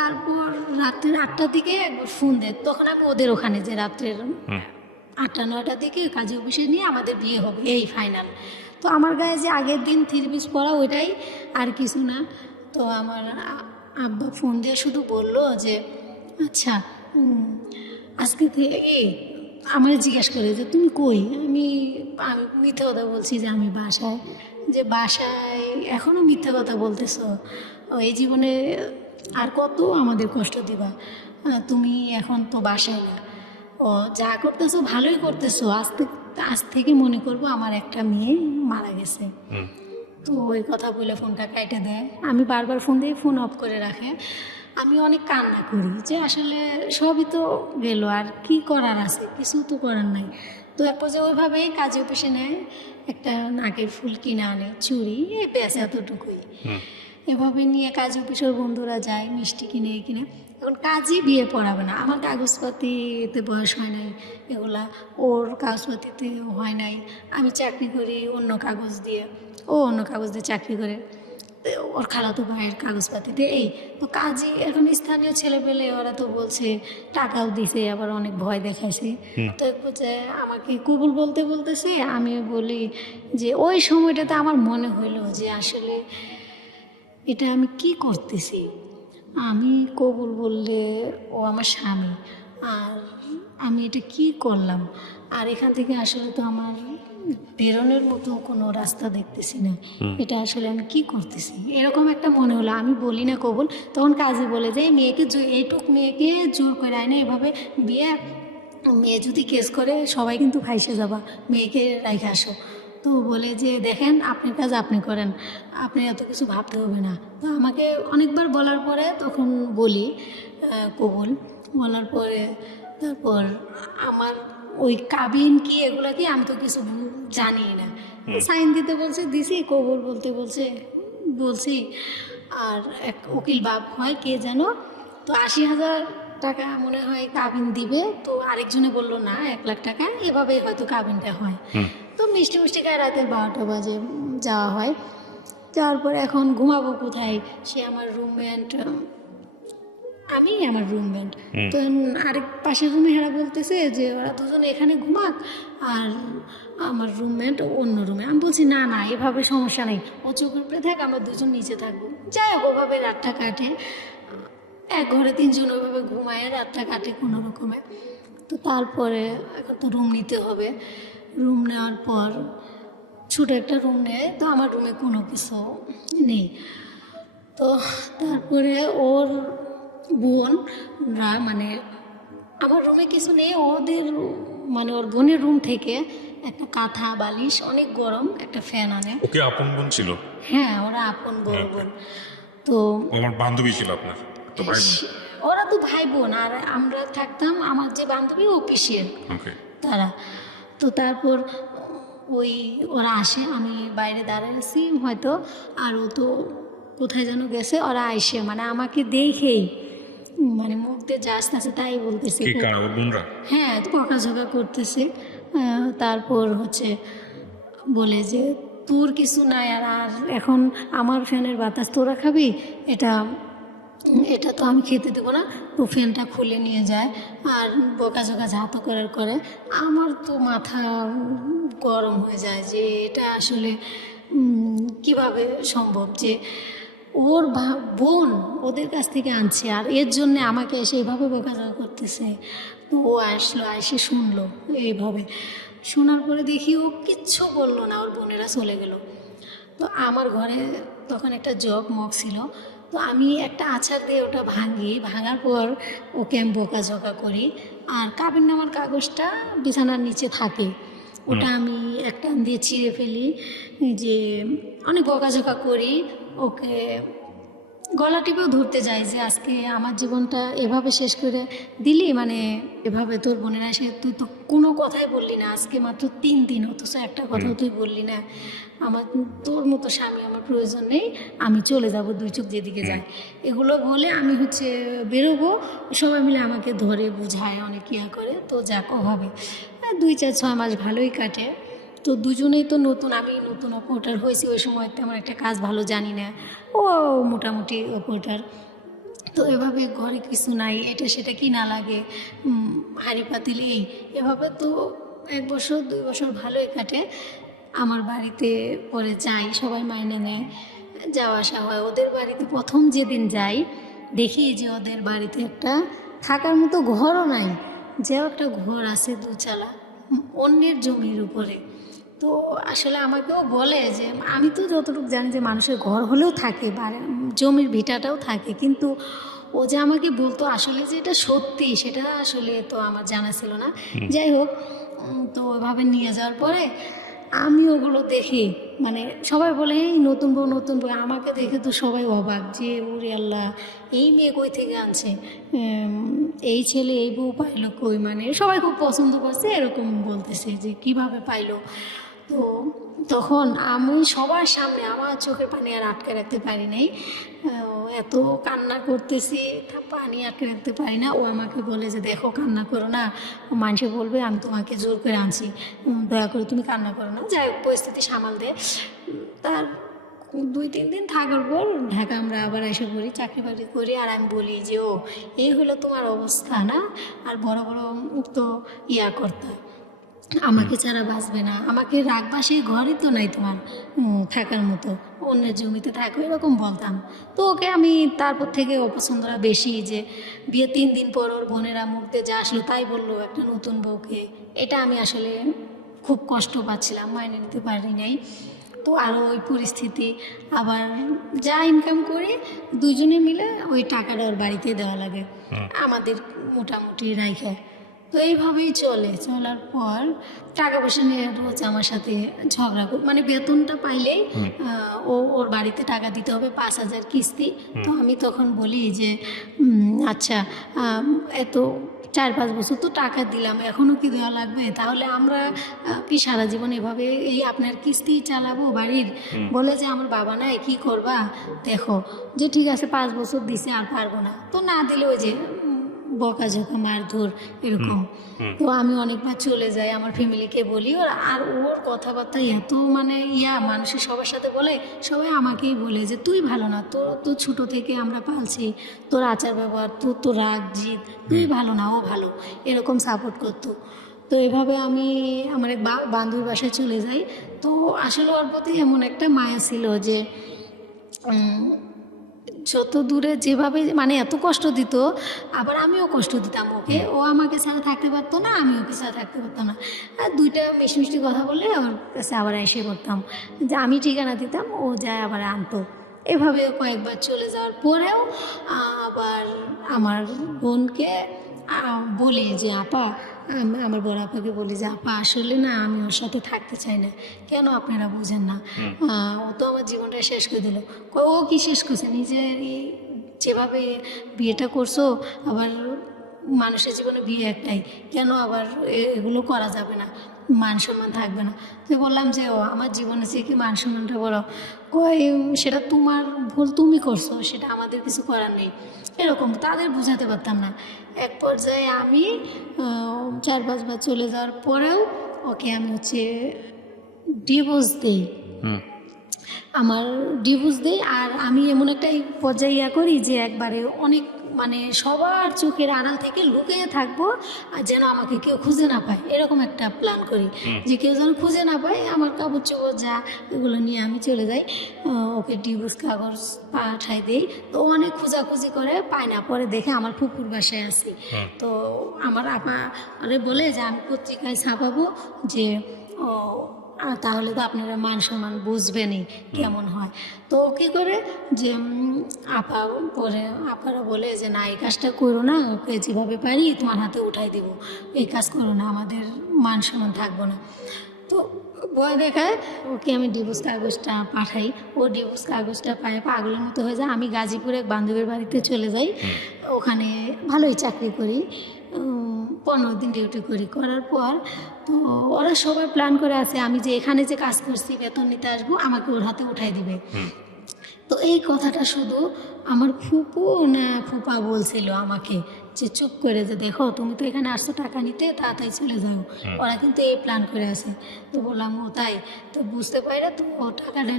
তারপর রাত্রের 8টার দিকে একবার ফোন দেয়, তখন আমি ওদের ওখানে, যে রাত্রের 8টা-9টার দিকে কাজী অফিসে নিয়ে আমাদের বিয়ে হবে, এই ফাইনাল। তো আমার গায়ে যে আগের দিন 3 পিস পরা ওইটাই, আর কিছু না। তো আমার আব্বা ফোন দিয়ে শুধু বললো যে আচ্ছা আজকে থেকে আমার জিজ্ঞাসা করে যে তুমি কই, আমি মিথ্যা কথা বলছি যে আমি বাসায়, যে বাসায় এখনও মিথ্যা কথা বলতেছো, এই জীবনে আর কত আমাদের কষ্ট দিবা, তুমি এখন তো বাসায় না, ও যা করতেছো ভালোই করতেছো, আজ থেকে মনে করবো আমার একটা মেয়ে মারা গেছে। তো ওই কথা বলে ফোনটা কেটে দেয়, আমি বারবার ফোন দিয়ে ফোন অফ করে রাখে। আমি অনেক কান্না করি যে আসলে সবই তো গেল, আর কি করার আছে, কিছু তো করার নাই। তো এক পর্যায়ে ওইভাবেই কাজে অফিসে নেয়, একটা নাকের ফুল কিনে আনে, চুড়ি, এই ব্যাস এতটুকুই। এভাবে নিয়ে কাজে অফিসের বন্ধুরা যায় মিষ্টি কিনে কিনে। এখন কাজই বিয়ে পড়াবে না, আমার কাগজপাতিতে বয়স হয় নাই, এগুলা ওর কাগজপাতিতে হয় নাই, আমি চাকরি করি অন্য কাগজ দিয়ে, ও অন্য কাগজ দিয়ে চাকরি করে, ওর খালাতো ভাইয়ের কাগজপাতিতে এই। তো কাজই এখন স্থানীয় ছেলে পেলে ওরা তো বলছে, টাকাও দিছে, আবার অনেক ভয় দেখাইছে। তো এক পর্যায়ে আমাকে কবুল বলতেছে, আমি বলি যে ওই সময়টাতে আমার মনে হইলো যে আসলে এটা আমি কি করতেছি, আমি কবুল বললে ও আমার স্বামী, আর আমি এটা কি করলাম, আর এখান থেকে আসলে তো আমার বেরোনোর মতো কোনো রাস্তা দেখতেছি না, এটা আসলে আমি কি করতেছি, এরকম একটা মনে হলো। আমি বলি না কবুল, তখন কাজী বলে যে এইটুক মেয়েকে জোর করে আয় না, এভাবে বিয়ে, মেয়ে যদি কেস করে সবাই কিন্তু ফাইসে যাবা, মেয়েকে রেখে আসো। তো বলে যে দেখেন আপনার কাজ আপনি করেন, আপনি এত কিছু ভাবতে হবে না। তো আমাকে অনেকবার বলার পরে তখন বলি কবুল, বলার পরে তারপর আমার ওই কাবিন কি এগুলা কি আমি তো কিছু জানি না, সাইন দিতে বলছে দিছি, কবুল বলতে বলছি। আর এক উকিল বাপ হয় কে যেন, তো 80,000 টাকা মনে হয় কাবিন দিবে, তো আরেকজনে বললো না 1 লাখ টাকা, এভাবেই হয়তো কাবিনটা হয়। তো মিষ্টি খায় রাতে 12টা বাজে যাওয়া হয়। যাওয়ার পর এখন ঘুমাবো কোথায়, সে আমার রুমমেট আমি আমার রুমমেট। তো আরেক পাশের রুমে হেরা বলতেছে যে ওরা দুজন এখানে ঘুমাক আর আমার রুমমেট অন্য রুমে। আমি বলছি না না, এভাবে সমস্যা নেই, ও চোখের উপরে থাক, আমরা দুজন নিচে থাকবো। যাই হোক, ওভাবে রাতটা কাটে, এক ঘরে তিনজন ওইভাবে ঘুমায়, রাতটা কাটে কোনো রকমে। তো তারপরে এখন তো রুম নিতে হবে। রুম নেওয়ার পর ছোটো একটা রুম নেয়, তো আমার রুমে কোনো কিছু নেই। তো তারপরে ওর বোনরা, মানে আমার রুমে কিছু নেই, ওদের মানে ওর বোনের রুম থেকে একটা কাঁথা বালিশ, অনেক গরম একটা ফ্যান আনে। ওকে আপন বোন ছিল? হ্যাঁ, ওরা আপন বড় বোন। তো আমার বান্ধবী ছিল আপনার তো ভাই বোন? ওরা তো ভাই বোন, আর আমরা থাকতাম, আমার যে বান্ধবী ও পিসের ওকে। তারা। তো তারপর ওই ওরা আসে, আমি বাইরে দাঁড়িয়ে আছি হয়তো, আর ও তো কোথায় যেন গেছে। ওরা আইসে মানে আমাকে দেখেই মানে মুখ দিয়ে যা আসতেছে তাই বলতেছে। কি কারা ওর বোনরা? হ্যাঁ, বকাঝকা করতেছে। তারপর হচ্ছে বলে যে তোর কিছু নাই, আর আর এখন আমার ফ্যানের বাতাস তোরা খাবি, এটা এটা তো আমি খেতে দেবো না। তো ফ্যানটা খুলে নিয়ে যায় আর বকাঝকা ঝাঁতো করার করে। আমার তো মাথা গরম হয়ে যায় যে এটা আসলে কিভাবে সম্ভব যে ওর বোন ওদের কাছ থেকে আনছে আর এর জন্যে আমাকে এসে এইভাবে বকাঝকা করতেছে। তো ও আসলো, এসে শুনলো এইভাবে। শোনার পরে দেখি ও কিচ্ছু বললো না, ওর বোনেরা চলে গেল। তো আমার ঘরে তখন একটা জগ মগ ছিল, তো আমি একটা আছাড় দিয়ে ওটা ভাঙার পর ওকে আমি বকাঝকা করি। আর কাবিননামার কাগজটা বিছানার নিচে থাকে, ওটা আমি একটা দিয়ে ছিঁড়ে ফেলি, যে অনেক বকাঝকা করি ওকে। গলা টিপেও ধরতে যাই যে আজকে আমার জীবনটা এভাবে শেষ করে দিলি, মানে এভাবে তোর বোনেরা এসে তুই তো কোনো কথাই বললি না, আজকে মাত্র 3 দিন অথচ একটা কথাও তুই বললি না। আমার তোর মতো স্বামী আমার প্রয়োজন নেই, আমি চলে যাব, 2 চোখ যেদিকে যায়। এগুলো বলে আমি হচ্ছে বেরোবো, সবাই মিলে আমাকে ধরে বুঝায়, অনেক ইয়া করে। তো যাক, ওভাবে 2-4-6 মাস ভালোই কাটে। তো দুজনেই তো নতুন, আমি নতুন অপারেটর হয়েছি, ওই সময় তেমন একটা কাজ ভালো জানি না, ও মোটামুটি অপারেটর। তো এভাবে ঘরে কিছু নাই, এটা সেটা কিনা লাগে, হাঁড়ি পাতিল এভাবে তো 1 বছর 2 বছর ভালোই কাটে। আমার বাড়িতে পরে যাই, সবাই মাইনে নেয়, যাওয়া আসা হয়। ওদের বাড়িতে প্রথম যেদিন যাই দেখি যে ওদের বাড়িতে একটা থাকার মতো ঘরও নাই, যে একটা ঘর আছে 2 চালা অন্যের জমির উপরে। তো আসলে আমাকেও বলে যে আমি তো যতটুকু জানি যে মানুষের ঘর হলেও থাকে, জমির ভিটাটাও থাকে, কিন্তু ও যে আমাকে বলতো আসলে যে এটা সত্যি সেটা আসলে তো আমার জানা ছিল না। যাই হোক, তো ওইভাবে নিয়ে যাওয়ার পরে আমি ওগুলো দেখি, মানে সবাই বলে এই নতুন বউ নতুন বউ, আমাকে দেখে তো সবাই অবাক যে ওরে আল্লাহ, এই মেয়ে কই থেকে আনছে, এই ছেলে এই বউ পাইলো কই, মানে সবাই খুব পছন্দ করছে এরকম বলতেছে যে কিভাবে পাইলো। তো তখন আমি সবার সামনে আমার চোখের পানি আর আটকে রাখতে পারি নাই, এত কান্না করতেছি, পানি আটকে রাখতে পারি না। ও আমাকে বলে যে দেখো কান্না করো না, মানুষে বলবে আমি তোমাকে জোর করে আনছি, দয়া করে তুমি কান্না করো না। যাই হোক, পরিস্থিতি সামাল দে। তার 2-3 দিন থাকার পর ঢাকা আমরা আবার এসে পড়ি, চাকরি বাকরি করি। আর আমি বলি যে ও এই হলো তোমার অবস্থা না, আর বড় বড় তো ইয়া করতে, আমাকে ছাড়া বাঁচবে না, আমাকে রাখবা, সেই ঘরই তো নাই তোমার থাকার মতো, অন্যের জমিতে থাকো, এরকম বলতাম। তো ওকে আমি তারপর থেকে অপছন্দরা বেশি, যে বিয়ে 3 দিন পর ওর বোনেরা মুখতে যা আসলো তাই বললো একটা নতুন বউকে, এটা আমি আসলে খুব কষ্ট পাচ্ছিলাম, মাইনে নিতে পারি নাই। তো আরও ওই পরিস্থিতি, আবার যা ইনকাম করি দুজনে মিলে ওই টাকাটা ওর বাড়িতে দেওয়া লাগে, আমাদের মোটামুটি রাইখে। তো এইভাবেই চলার পর টাকা পয়সা নিয়ে রোজ আমার সাথে ঝগড়া মানে বেতনটা পাইলেই ওর বাড়িতে টাকা দিতে হবে 5,000 কিস্তি। তো আমি তখন বলি যে আচ্ছা, এত 4-5 বছর তো টাকা দিলাম, এখনও কি দেওয়া লাগবে? তাহলে আমরা কি সারা জীবন এভাবে এই আপনার কিস্তি চালাবো বাড়ির? বলে যে আমার বাবা নাই, কি করবা দেখো। যে ঠিক আছে 5 বছর দিছে, আর পারবো না। তো না দিলে ওই যে বকাঝকা মারধর এরকম। তো আমি অনেকবার চলে যাই, আমার ফ্যামিলিকে বলি, আর ওর কথাবার্তা এত মানে মানুষের সবার সাথে বলে, সবাই আমাকেই বলে যে তুই ভালো না, তোর তো ছোটো থেকে আমরা পালছি, তোর আচার ব্যবহার, তোর তো রাগ জিদ, তুই ভালো না, ও ভালো, এরকম সাপোর্ট করতো। তো এভাবে আমি আমার এক বান্ধবীর বাসায় চলে যাই। তো আসলে ওর প্রতি এমন একটা মায়া ছিল যে যত দূরে যেভাবে মানে এত কষ্ট দিত, আবার আমিও কষ্ট দিতাম ওকে। ও আমাকে ছাড়া থাকতে পারতো না, আমি ওকে ছাড়া থাকতে পারতাম না। আর দুইটা মিষ্টি মিষ্টি কথা বলে ওর কাছে আবার এসে করতাম যে আমি ঠিকানা দিতাম, ও যায় আবার আনতো। এভাবে কয়েকবার চলে যাওয়ার পরেও আবার আমার বোনকে বলি যে আপা, আমার বড় আপাকে বলি যে আপা আসলে না আমি ওর সাথে থাকতে চাই না, কেন আপনারা বুঝেন না? ও তো আমার জীবনটা শেষ করে দিল। ও কি শেষ করছে? নিজের যেভাবে বিয়েটা করছো, আবার মানুষের জীবনে বিয়ে একটাই, কেন আবার এগুলো করা যাবে না? মান সম্মান থাকবে না? তো বললাম যে ও আমার জীবনে যে কি মান সম্মানটা বলো, কই সেটা তোমার ভুল, তুমি করছো, সেটা আমাদের কিছু করার নেই। এরকম তাদের বোঝাতে পারতাম না। এক পর্যায়ে আমি 4-5 বার চলে যাওয়ার পরেও ওকে আমি ডিভোর্স দিই। আমার ডিভোর্স দিই, আর আমি এমন একটা পর্যায়ে করি যে একবারে অনেক মানে সবার চোখের আড়াল থেকে লুকিয়ে থাকবো, আর যেন আমাকে কেউ খুঁজে না পায়, এরকম একটা প্ল্যান করি যে কেউ যেন খুঁজে না পায়। আমার কাপড় চোপড় যা এগুলো নিয়ে আমি চলে যাই, ওকে ডিভোর্স কাগজ পাঠাই দিই। তো অনেক খোঁজাখুঁজি করে পায় না, পরে দেখে আমার ফুপুর বাসায় আসি। তো আমার আপা বলে যে আমি পত্রিকায় ছাপাবো যে তাহলে তো আপনারা মান সম্মান বুঝবেনই কেমন হয়। তো কী করে যে আপারা বলে যে না এই কাজটা করো না, ওকে যেভাবে পারি তোমার হাতে উঠাই দেবো, এই কাজ করো না, আমাদের মান সম্মান থাকবো না। তো ভয় দেখায় ওকে আমি ডিভোর্স কাগজটা পাঠাই। ও ডিভোর্স কাগজটা পায় পাগলের মতো হয়ে যায়। আমি গাজীপুরে এক বান্ধবীর বাড়িতে চলে যাই, ওখানে ভালোই চাকরি করি, 15 দিন ডিউটি করার পর তো ওরা সবাই প্ল্যান করে আছে আমি যে এখানে যে কাজ করছি বেতন নিতে আসবো, আমাকে ওর হাতে উঠাই দিবে। তো এই কথাটা শুধু আমার ফুপু না ফুপা বলছিল আমাকে যে চুপ করে, যে দেখো তুমি তো এখানে আসছো টাকা নিতে, তাড়াতাড়ি চলে যাও, ওরা কিন্তু এই প্ল্যান করে আছে। তো বললাম ও তাই? তো বুঝতে পারে, তো ও টাকাটা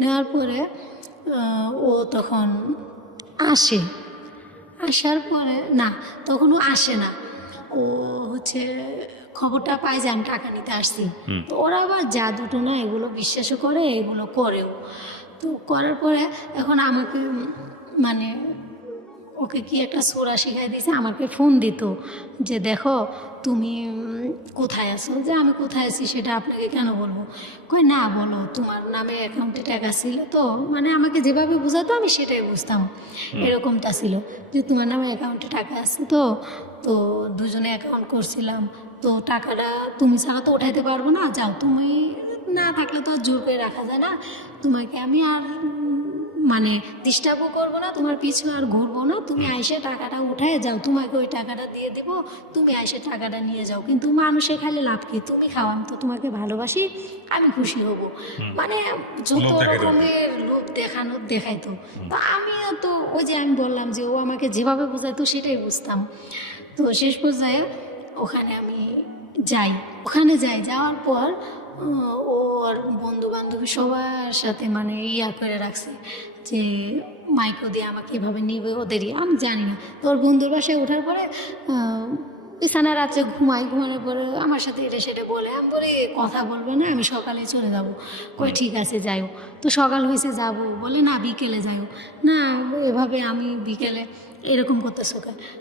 নেওয়ার পরে ও তখন আসার পরে না, তখন ও আসে না, ও খবরটা পায় যে আমি টাকা নিতে আসছি। তো ওরা আবার জাদুটো না এগুলো বিশ্বাসও করে, এগুলো করেও। তো করার পরে এখন আমাকে মানে ওকে কি একটা সোরা শিখাই দিয়েছে, আমাকে ফোন দিত যে দেখো তুমি কোথায় আছো, যে আমি কোথায় আছি সেটা আপনাকে কেন বলবো, কই না বলো, তোমার নামে অ্যাকাউন্টে টাকা ছিল তো, মানে আমাকে যেভাবে বোঝাতো আমি সেটাই বুঝতাম, এরকমটা ছিল যে তোমার নামে অ্যাকাউন্টে টাকা আছে তো দুজনে অ্যাকাউন্ট করছিলাম, তো টাকাটা তুমি ছাড়া তো উঠাইতে পারবো না, যাও, তুমি না থাকলে তো আর জোর করে রাখা যায় না, তোমাকে আমি আর মানে ডিস্টার্বও করবো না, তোমার পিছু আর ঘুরবো না, তুমি আইসে টাকাটা উঠায় যাও, তোমাকে ওই টাকাটা দিয়ে দেবো, তুমি আইসে টাকাটা নিয়ে যাও, কিন্তু মানুষে খালি লাভ কি, তুমি খাও, আমি তো তোমাকে ভালোবাসি, আমি খুশি হব, মানে যত রকমের লোক দেখাইতো। তো আমিও তো ওই যে আমি বললাম যে ও আমাকে যেভাবে বোঝাইতো সেটাই বুঝতাম। তো শেষ পর্যায়ে আমি যাওয়ার পর ওর বন্ধু বান্ধবী সবার সাথে মানে করে রাখছে যে মাইকো দিয়ে আমাকে এভাবে নিবে, ওদেরই আমি জানি না। তো ওর বন্ধুর বাসায় ওঠার পরে বিছানা রাত্রে ঘুমানোর পরে আমার সাথে এটা সেটা বলে, আমি বলি কথা বলবে না, আমি সকালে চলে যাব। কই ঠিক আছে যাইও। তো সকাল হয়েছে যাব, বলে না বিকেলে যাইও। না এভাবে আমি বিকেলে এরকম করতেছো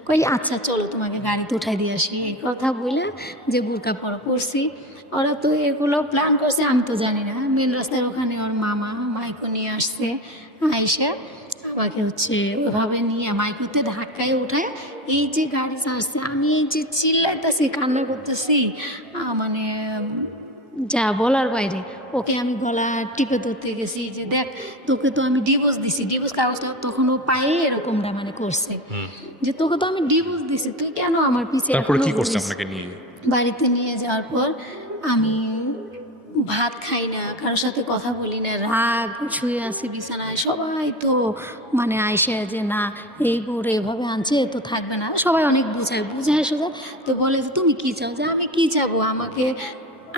কই আচ্ছা চলো তোমাকে গাড়িতে উঠাই দিয়ে আসি, এই কথা বলে যে বোরকা পরছি। ওরা তো এগুলো প্ল্যান করছে, আমি তো জানি না। মেন রাস্তার ওখানে ওর মামা মাইকো নিয়ে আসছে, আইসা আমাকে ওইভাবে নিয়ে মাইকোতে ধাক্কায় উঠায় এই যে গাড়ি চালাচ্ছে, আমি এই যে চিল্লাইতেছি কান্না করতেছি, মানে যা বলার বাইরে। ওকে আমি গলা টিপে ধরতে গেছি যে দেখ তোকে তো আমি ডিভোর্স দিছি, ডিভোর্স কাগজটা তখন ও পায়ে এরকমটা মানে করছে যে তোকে তো আমি ডিভোর্স দিছি, তুই কেন আমার পিছে। তারপরে কি করছে আপনাকে নিয়ে? বাড়িতে নিয়ে যাওয়ার পর আমি ভাত খাই না, কারোর সাথে কথা বলি না, রাগ, শুয়ে আছি বিছানায়। সবাই তো মানে আইসে যে না এই বউরে এভাবে আনছে তো থাকবে না, সবাই অনেক বুঝায় সোজা। তো বলে যে তুমি কী চাও? যে আমি কী চাবো,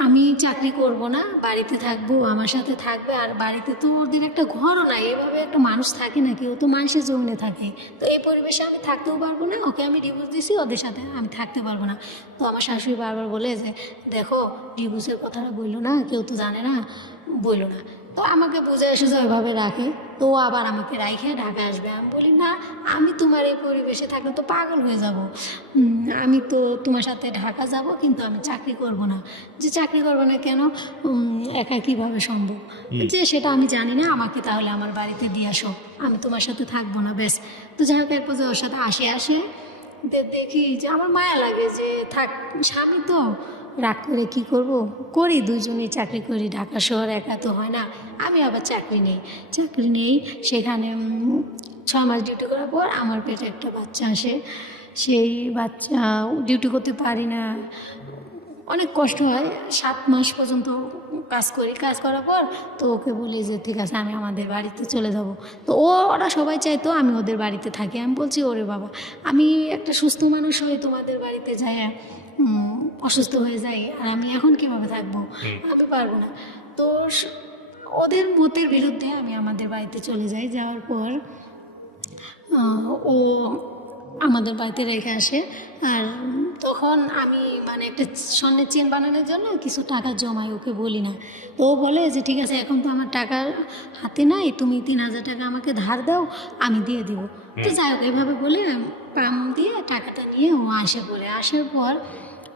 আমি চাকরি করব না, বাড়িতে থাকবো, আমার সাথে থাকবে। আর বাড়িতে তো ওদের একটা ঘরও নাই, এভাবে একটা মানুষ থাকে নাকি? ও তো মানুষের জমিনে থাকে। তো এই পরিবেশে আমি থাকতেও পারবো না, ওকে আমি ডিভোর্স দিছি, ওদের সাথে আমি থাকতে পারবো না। তো আমার শাশুড়ি বারবার বলে যে দেখো ডিভোর্সের কথাটা বললো না, কেউ তো জানে না, বললো না। তো আমাকে বুঝে এসে যে ওইভাবে রাখে, তো ও আবার আমাকে রাইখে ঢাকা আসবে। আমি বলি না, আমি তোমার এই পরিবেশে থাকলে তো পাগল হয়ে যাব। আমি তো তোমার সাথে ঢাকা যাব, কিন্তু আমি চাকরি করব না। যে চাকরি করবে না কেন? একা কীভাবে সম্ভব? যে সেটা আমি জানি না, আমাকে তাহলে আমার বাড়িতে দিয়ে আসো, আমি তোমার সাথে থাকবো না, ব্যাস। তো যাই হোক, এরপর যে ওর সাথে আসে দেখি যে আমার মায়া লাগে যে থাক, স্বামী তো, রাগ করে কি করব, করি, দুজনেই চাকরি করি, ঢাকা শহর একা তো হয় না। আমি আবার চাকরি নেই সেখানে 6 মাস ডিউটি করার পর আমার পেটে একটা বাচ্চা আসে। সেই বাচ্চা, ডিউটি করতে পারি না, অনেক কষ্ট হয়। 7 মাস পর্যন্ত কাজ করার পর তো ওকে বলি যে ঠিক আছে আমি আমাদের বাড়িতে চলে যাব। তো ওরা সবাই চাইতো আমি ওদের বাড়িতে থাকি। আমি বলছি ওরে বাবা, আমি একটা সুস্থ মানুষ হয়ে তোমাদের বাড়িতে যাই, অসুস্থ হয়ে যাই, আর আমি এখন কীভাবে থাকবো? আমি পারবো না। তো ওদের মতের বিরুদ্ধে আমি আমাদের বাড়িতে চলে যাই। যাওয়ার পর ও আমাদের বাড়িতে রেখে আসে। আর তখন আমি মানে একটা স্বর্ণের চেন বানানোর জন্য কিছু টাকা জমাই, ওকে বলি না। তো ও বলে যে ঠিক আছে এখন তো আমার টাকা হাতে নাই, তুমি 3,000 টাকা আমাকে ধার দাও, আমি দিয়ে দিব। তো যাই হোক, এভাবে বলে পাম দিয়ে টাকাটা নিয়ে ও আসার পর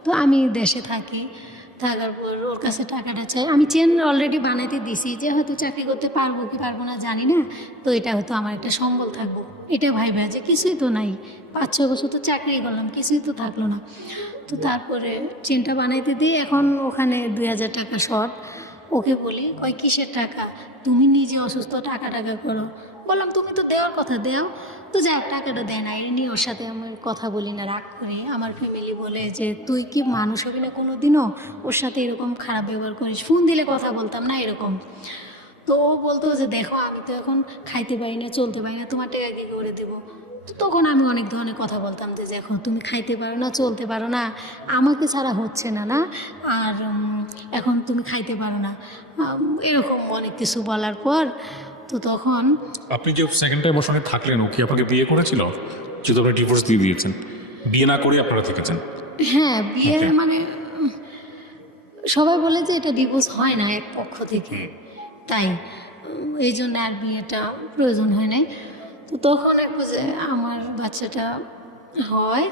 তো আমি দেশে থাকার পর ওর কাছে টাকাটা চাই। আমি চেন অলরেডি বানাইতে দিছি, যে হয়তো চাকরি করতে পারবো কি পারবো না জানি না, তো এটা হয়তো আমার একটা সম্বল থাকবো, এটা ভাইবা যে কিছুই তো নাই, 5-6 বছর তো চাকরি করলাম, কিছুই তো থাকলো না। তো তারপরে চেনটা বানাইতে দিই, এখন ওখানে 2,000 টাকা শর্ট। ওকে বলি, কয় কিসের টাকা? তুমি নিজে অসুস্থ, টাকা করো। বললাম তুমি তো দেওয়ার কথা দাও। তো যাই হোক, টাকাটা দেয় না, এটা নিয়ে ওর সাথে আমি কথা বলি না, রাগ করি। আমার ফ্যামিলি বলে যে তুই কি মানুষ হবি না কোনো দিনও, ওর সাথে এরকম খারাপ ব্যবহার করিস। ফোন দিলে কথা বলতাম না এরকম। তো ও বলতো যে দেখো আমি তো এখন খাইতে পারি না, চলতে পারি না, তোমার টাকা কী করে দেবো? তো তখন আমি অনেক ধরনের কথা বলতাম যে দেখো তুমি খাইতে পারো না, চলতে পারো না, আমাকে ছাড়া হচ্ছে না, আর এখন তুমি খাইতে পারো না, এরকম অনেক কিছু বলার পর তো তখন আপনি যে সেকেন্ড টাইম ওর সঙ্গে থাকলেন, ও কি আপনাকে বিয়ে করেছিল? যেহেতু আপনি ডিভোর্স দিয়ে দিয়েছেন, বিয়ে না করে আপনারা থেকেছেন। হ্যাঁ, বিয়ে Okay. মানে সবাই বলে যে এটা ডিভোর্স হয় না এক পক্ষ থেকে, তাই এই জন্য আর বিয়েটা প্রয়োজন হয় নাই। তো তখন একটু যে আমার বাচ্চাটা হয়,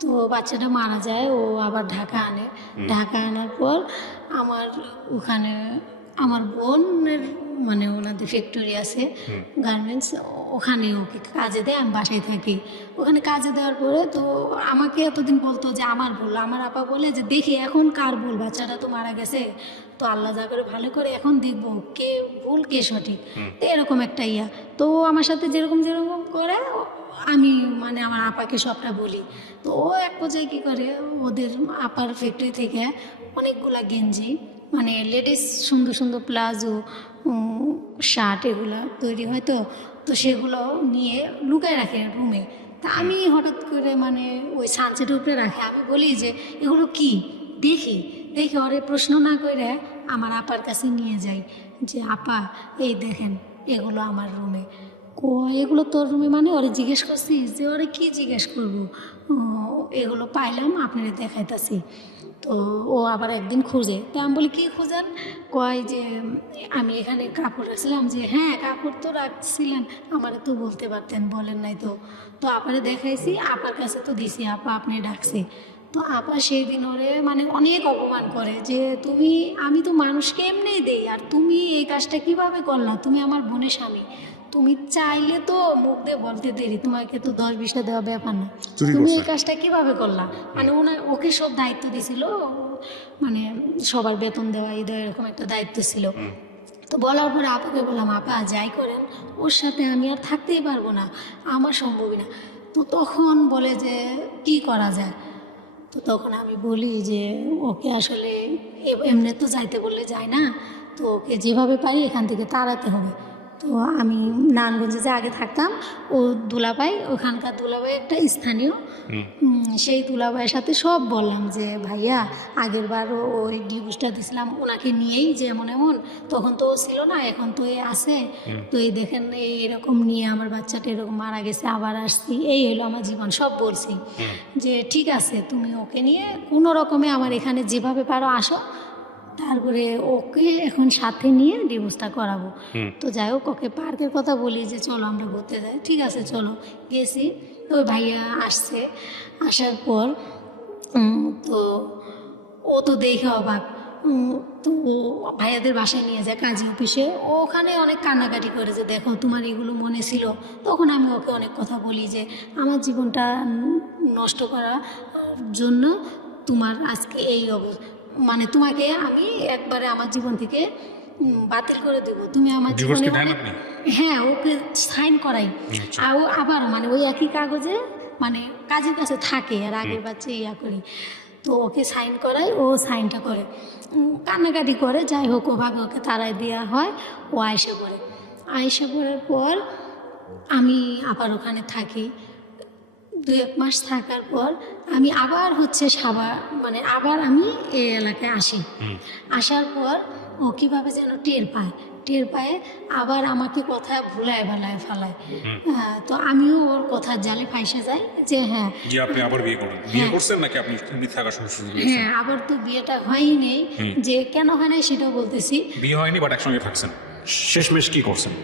তো বাচ্চাটা মারা যায়, ও আবার ঢাকা আনার পর আমার ওখানে আমার বোনের মানে ওনাদের ফ্যাক্টরি আছে, গার্মেন্টস, ওখানে ওকে কাজে দেয়, আমি বাসায় থাকি। ওখানে কাজে দেওয়ার পরে তো আমাকে এতদিন বলতো যে আমার ভুল, আমার আপা বলে যে দেখি এখন কার ভুল, বাচ্চাটা তো মারা গেছে, তো আল্লাহ যা করে ভালো করে এখন দেখবো কে ভুল কে সঠিক। তো এরকম একটা তো আমার সাথে যেরকম করে আমি মানে আমার আপাকে সবটা বলি। তো ও এক পর্যায়ে কী করে, ওদের আপার ফ্যাক্টরি থেকে অনেকগুলা গেঞ্জি মানে লেডিস সুন্দর সুন্দর প্লাজো, শার্ট এগুলো তৈরি হয়, তো সেগুলো নিয়ে লুকায় রাখে রুমে। তা আমি হঠাৎ করে মানে ওই সানসেটের উপরে রাখে, আমি বলি যে এগুলো কি, দেখি ওরে প্রশ্ন না করে আমার আপার কাছে নিয়ে যাই যে আপা এই দেখেন এগুলো আমার রুমে। এগুলো তোর রুমে মানে ওরে জিজ্ঞেস করছিস? যে ওরে কি জিজ্ঞেস করবো, এগুলো পাইলাম আপনারা দেখাইতাছি। তো ও আবার একদিন খুঁজে, তো আমি বলি কী খুঁজেন? কয় যে আমি এখানে কাপড় রাখছিলাম। যে হ্যাঁ কাপড় তো রাখছিলেন, আমারে তো বলতে পারতেন, বলেন নাই তো আপারে দেখাইছি, আপার কাছে তো দিছি, আপা আপনি ডাকছে। তো আপা সেই দিন ওরে মানে অনেক অপমান করে যে আমি তো মানুষকে এমনি দেই, আর তুমি এই কাজটা কিভাবে করলা? তুমি আমার বোনের স্বামী, তুমি চাইলে তো মুখ দিয়ে বলতে দেরি, তোমাকে তো 10-20টা দেওয়া ব্যাপার না, তুমি এই কাজটা কিভাবে করলা? মানে ওকে সব দায়িত্ব দিছিল, মানে সবার বেতন দেওয়া এই দেওয়া এরকম একটা দায়িত্ব ছিল। তো বলার পরে আপাকে বললাম আপা যাই করেন ওর সাথে আমি আর থাকতেই পারবো না, আমার সম্ভবই না। তো তখন বলে যে কি করা যায়? তো তখন আমি বলি যে ওকে আসলে এমনি তো যাইতে বললে যায় না, তো ওকে যেভাবে পারি এখান থেকে তাড়াতে হবে। তো আমি নারায়ণগঞ্জে যে আগে থাকতাম, ও দুলাভাই, ওখানকার দুলাভাই একটা স্থানীয়, সেই দুলাভাইয়ের সাথে সব বললাম যে ভাইয়া আগের বারও ওই ডিভোর্সটা দিছিলাম ওনাকে নিয়েই, যে এমন এমন, তখন তো ও ছিল না, এখন তো এ আছে, তো এই দেখেন এই এরকম নিয়ে আমার বাচ্চাটা এরকম মারা গেছে, আবার আসছি, এই হলো আমার জীবন, সব বলছি। যে ঠিক আছে তুমি ওকে নিয়ে কোনো রকমে আমার এখানে যেভাবে পারো আসো, তারপরে ওকে এখন সাথে নিয়ে ডিভোর্সটা করাবো। তো যাই হোক, ওকে পার্কের কথা বলি যে চলো আমরা ঘুরতে যাই, ঠিক আছে চলো, গেছি। তো ওই ভাইয়া আসছে, আসার পর তো ও তো দেখে অবাক, তো ও ভাইয়াদের বাসায় নিয়ে যায় কাজী অফিসে, ও ওখানে অনেক কান্নাকাটি করে যে দেখো তোমার এগুলো মনে ছিল। তখন আমি ওকে অনেক কথা বলি যে আমার জীবনটা নষ্ট করার জন্য তোমার আজকে এই মানে তোমাকে আমি একবারে আমার জীবন থেকে বাতিল করে দেবো, তুমি আমার জীবনে হ্যাঁ ওকে সাইন করাই। আর ও আবার মানে ওই একই কাগজে মানে কাজের কাছে থাকে, আর আগের বাচ্চা ইয়া করি, তো ওকে সাইন করাই, ও সাইনটা করে, কান্নাকাটি করে। যাই হোক, ওভাবে ওকে তাড়াই দেওয়া হয়, ও আয়সা পড়ে। আয়সা পড়ার পর আমি আবার ওখানে থাকি। 2-1 মাস থাকার পর আমি আবার হচ্ছে মানে আবার আমি এই এলাকায় আসি। আসার পর ও কীভাবে যেন টের পায়, আবার আমাকে কথা ভুলায় ফেলায়। তো আমিও ওর কথার জালে ফাইসে যাই যে হ্যাঁ যে আপনি আবার বিয়ে করছেন নাকি আপনি থাকা শুরু করেছেন? হ্যাঁ, আবার তো বিয়েটা হয়ই নেই, যে কেন হয় নাই সেটাও বলতেছি। বিয়ে হয়নি বাট একসঙ্গে থাকছেন, শেষমেশ কি করছেন?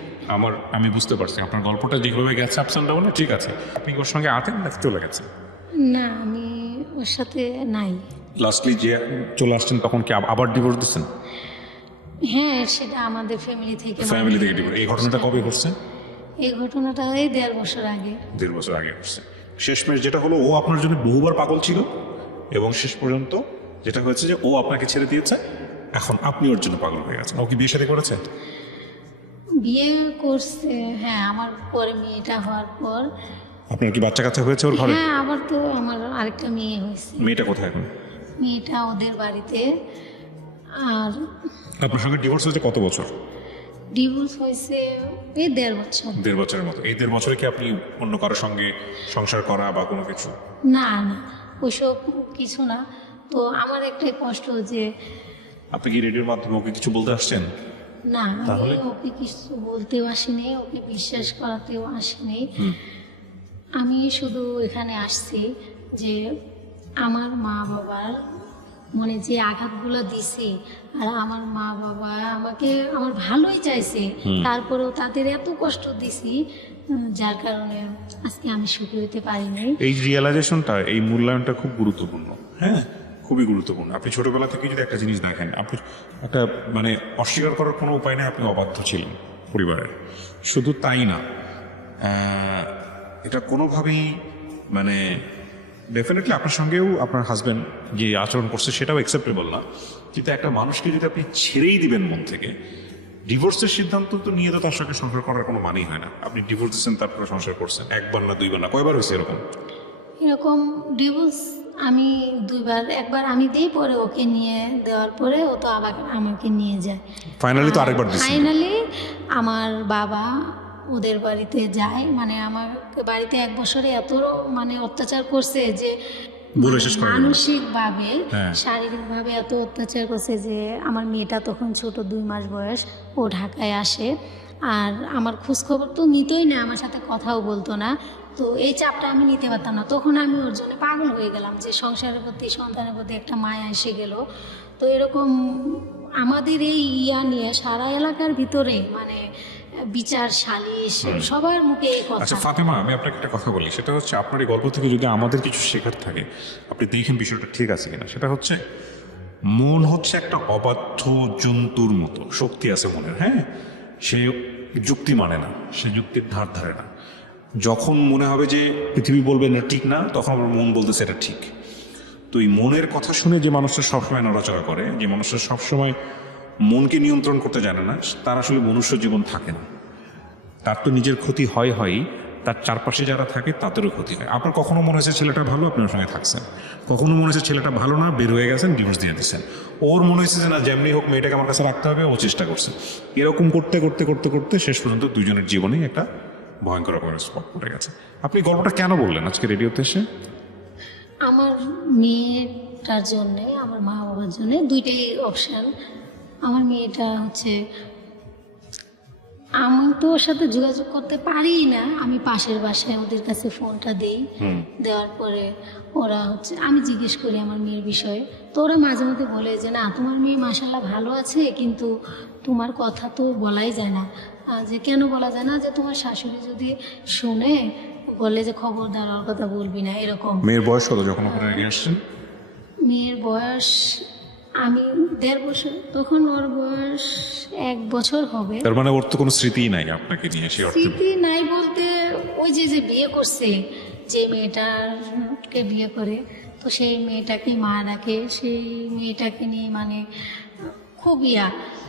আমি বুঝতে পারছি আপনার গল্পটা যেভাবে গেছে আপস অ্যান্ড ডাউনে, ঠিক আছে। আপনি ওর সঙ্গে আতেন নাকি চলে গেছেন? না, আমি ওর সাথে নাই। লাস্টলি যে চলে আসছেন তখন কি আবার ডিভোর্স দিচ্ছেন? হ্যাঁ, সেটা আমাদের ফ্যামিলি থেকে ডিভোর্স। এই ঘটনাটা কবে ঘটছে? এই ঘটনাটা এই 1.5 বছর আগে। 1.5 বছর আগে ঘটছে। শেষমেশ যেটা হলো, ও আপনার জন্য বহুবার পাগল ছিল এবং শেষ পর্যন্ত যেটা হয়েছে যে ও আপনাকে ছেড়ে দিয়েছে, এখন আপনি ওর জন্য পাগল হয়ে গেছেন। ও কি বিয়ে শাদী করেছে? বিয়ে করছে, হ্যাঁ, আমার পরে মেয়েটা হওয়ার পর। আপনার কি বাচ্চা কাচ্চা হয়েছে ওর ঘরে? হ্যাঁ, আবার তো আমার আরেকটা মেয়ে হয়েছে। মেয়েটা কোথায় এখন? মেয়েটা ওদের বাড়িতে। আর আপনার সঙ্গে ডিভোর্স হয়েছে কত বছর? ডিভোর্স হয়েছে এই 1.5 বছর। 1.5 বছরের মতো। এই 1.5 বছরে কি আপনি অন্য কারোর সঙ্গে সংসার করা বা কোনো কিছু? না, ওসব কিছু না। তো আমার একটাই কষ্ট যে আপনি কি রেডিওর মাধ্যমে ওকে কিছু বলতে আসছেন? না, আমি ওকে কিছু বলতেও আসিনি, ওকে বিশ্বাস করাতেও আসিনি। আমি শুধু এখানে আসছি যে আমার মা বাবার মনে যে আঘাতগুলো দিছি, আর আমার মা বাবা আমাকে আমার ভালোই চাইছে, তারপরেও তাদের এত কষ্ট দিছি, যার কারণে আজকে আমি সুখী হতে পারিনি। এই রিয়েলাইজেশনটা, এই মূল্যায়নটা খুব গুরুত্বপূর্ণ। হ্যাঁ, খুবই গুরুত্বপূর্ণ। আপনি ছোটবেলা থেকে যদি একটা জিনিস দেখেন, আপনি একটা মানে অস্বীকার করার কোনো উপায় নেই, আপনি অবাধ্য ছিলেন পরিবারের। শুধু তাই না, এটা কোনোভাবেই মানে ডেফিনেটলি আপনার সঙ্গেও আপনার হাজব্যান্ড যে আচরণ করছে সেটাও অ্যাকসেপ্টেবল না। কিন্তু একটা মানুষকে যদি আপনি ছেড়েই দিবেন মন থেকে, ডিভোর্সের সিদ্ধান্ত তো নিয়ে তো তার সঙ্গে সংসার করার কোনো মানেই হয় না। আপনি ডিভোর্স দিচ্ছেন, তারপরে সংসার করছেন, 1বার না 2বার না, কয়বার হয়েছে এরকম ডিভোর্স? আমি 2বার। একবার আমি দিই, পরে ওকে নিয়ে দেওয়ার পরে ও তো আবার আমাকে নিয়ে যায়। ফাইনালি তো আরেকবার দিচ্ছেন। ফাইনালি আমার বাবা ওদের বাড়িতে যায়, মানে আমার বাড়িতে 1 বছরে এত মানে অত্যাচার করছে যে মানসিকভাবে শারীরিকভাবে এত অত্যাচার করছে যে আমার মেয়েটা তখন ছোট, 2 মাস বয়স। ও ঢাকায় আসে, আর আমার খোঁজখবর তো নিতই না, আমার সাথে কথাও বলতো না। তো এই চাপটা আমি নিতে পারতাম না। তখন আমি ওর জন্য পাগল হয়ে গেলাম যে সংসারের প্রতি, সন্তানের প্রতি একটা মায়া এসে গেল। তো এরকম আমাদের এই নিয়ে সারা এলাকার ভিতরে মানে বিচার, সালিশ, সবার মুখে এই কথা। আচ্ছা ফাতেমা, আমি আপনাকে একটা কথা বলি, সেটা হচ্ছে আপনার এই গল্প থেকে যদি আমাদের কিছু শেখার থাকে, আপনি দেখেন বিষয়টা ঠিক আছে কিনা। সেটা হচ্ছে মন হচ্ছে একটা অবাধ্য জন্তুর মতো, শক্তি আছে মনের। হ্যাঁ, সে যুক্তি মানে না, সে যুক্তির ধার ধারে না। যখন মনে হবে যে পৃথিবী বলবে না ঠিক না, তখন আমার মন বলতেছে এটা ঠিক। তো এই মনের কথা শুনে যে মানুষটা সবসময় নড়াচড়া করে, যে মানুষটা সবসময় মনকে নিয়ন্ত্রণ করতে জানে না, তার আসলে মনুষ্য জীবন থাকে না। তার তো নিজের ক্ষতি হয়ই, তার চারপাশে যারা থাকে তাদেরও ক্ষতি হয়। আপনার কখনো মনে হয়েছে ছেলেটা ভালো, আপনি ওর সঙ্গে থাকছেন, কখনো মনে হয়েছে ছেলেটা ভালো না, বের হয়ে গেছেন, ডিভোর্স দিয়ে দিচ্ছেন। ওর মনে হয়েছে যে না, যেমনি হোক মেয়েটাকে আমার কাছে রাখতে হবে, ও চেষ্টা করছে। এরকম করতে করতে করতে করতে শেষ পর্যন্ত দুজনের জীবনেই একটা ভয়ঙ্কর রকমের স্পট পড়ে গেছে। আপনি গল্পটা কেন বললেন আজকে রেডিওতে এসে? আমার মেয়েটার জন্যে, আমার মা বাবার জন্যে দুইটাই অপশান। আমার মেয়েটা হচ্ছে, আমি তো ওর সাথে যোগাযোগ করতে পারি না, আমি পাশের বাসায় ওদের কাছে ফোনটা দিই, দেওয়ার পরে ওরা হচ্ছে, আমি জিজ্ঞেস করি আমার মেয়ের বিষয়ে, তো ওরা মাঝে মধ্যে বলে যে না তোমার মেয়ে মাশাল্লাহ ভালো আছে, কিন্তু তোমার কথা তো বলাই যায় না। যে কেন বলা যায় না, যে তোমার শাশুড়ি যদি শুনে বলে যে খবরদার ওর কথা বলবি না, এরকম। মেয়ের বয়স কত যখন ওখানে নিয়ে আসছেন? মেয়ের বয়স, আমি 1.5 বছর, তখন ওর বয়স 1 বছর হবে। তার মানে ওর তো কোনো স্মৃতিই নাই আপনাকে নিয়ে, সে অর্থে। স্মৃতি নাই বলতে, ওই যে যে বিয়ে করছে, যে মেয়েটাকে বিয়ে করে, তো সেই মেয়েটাকে মা ডাকে, সেই মেয়েটাকে নিয়ে মানে খুব ইয়া,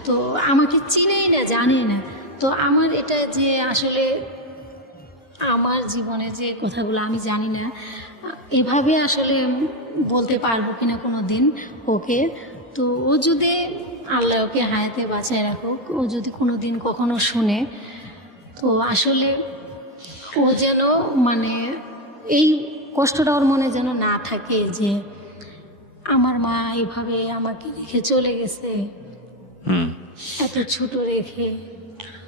তো আমাকে চিনেই না, জানে না। তো আমার এটা যে আসলে আমার জীবনে যে কথাগুলো আমি জানি না, এভাবে আসলে বলতে পারবো কিনা কোনো দিন ওকে। তো ও যদি, আল্লাহ ওকে হায়াতে বাঁচায় রাখুক, ও যদি কোনো দিন কখনো শুনে, তো আসলে ও যেন মানে এই কষ্টটা ওর মনে যেন না থাকে যে আমার মা এইভাবে আমাকে রেখে চলে গেছে, এত ছোট রেখে।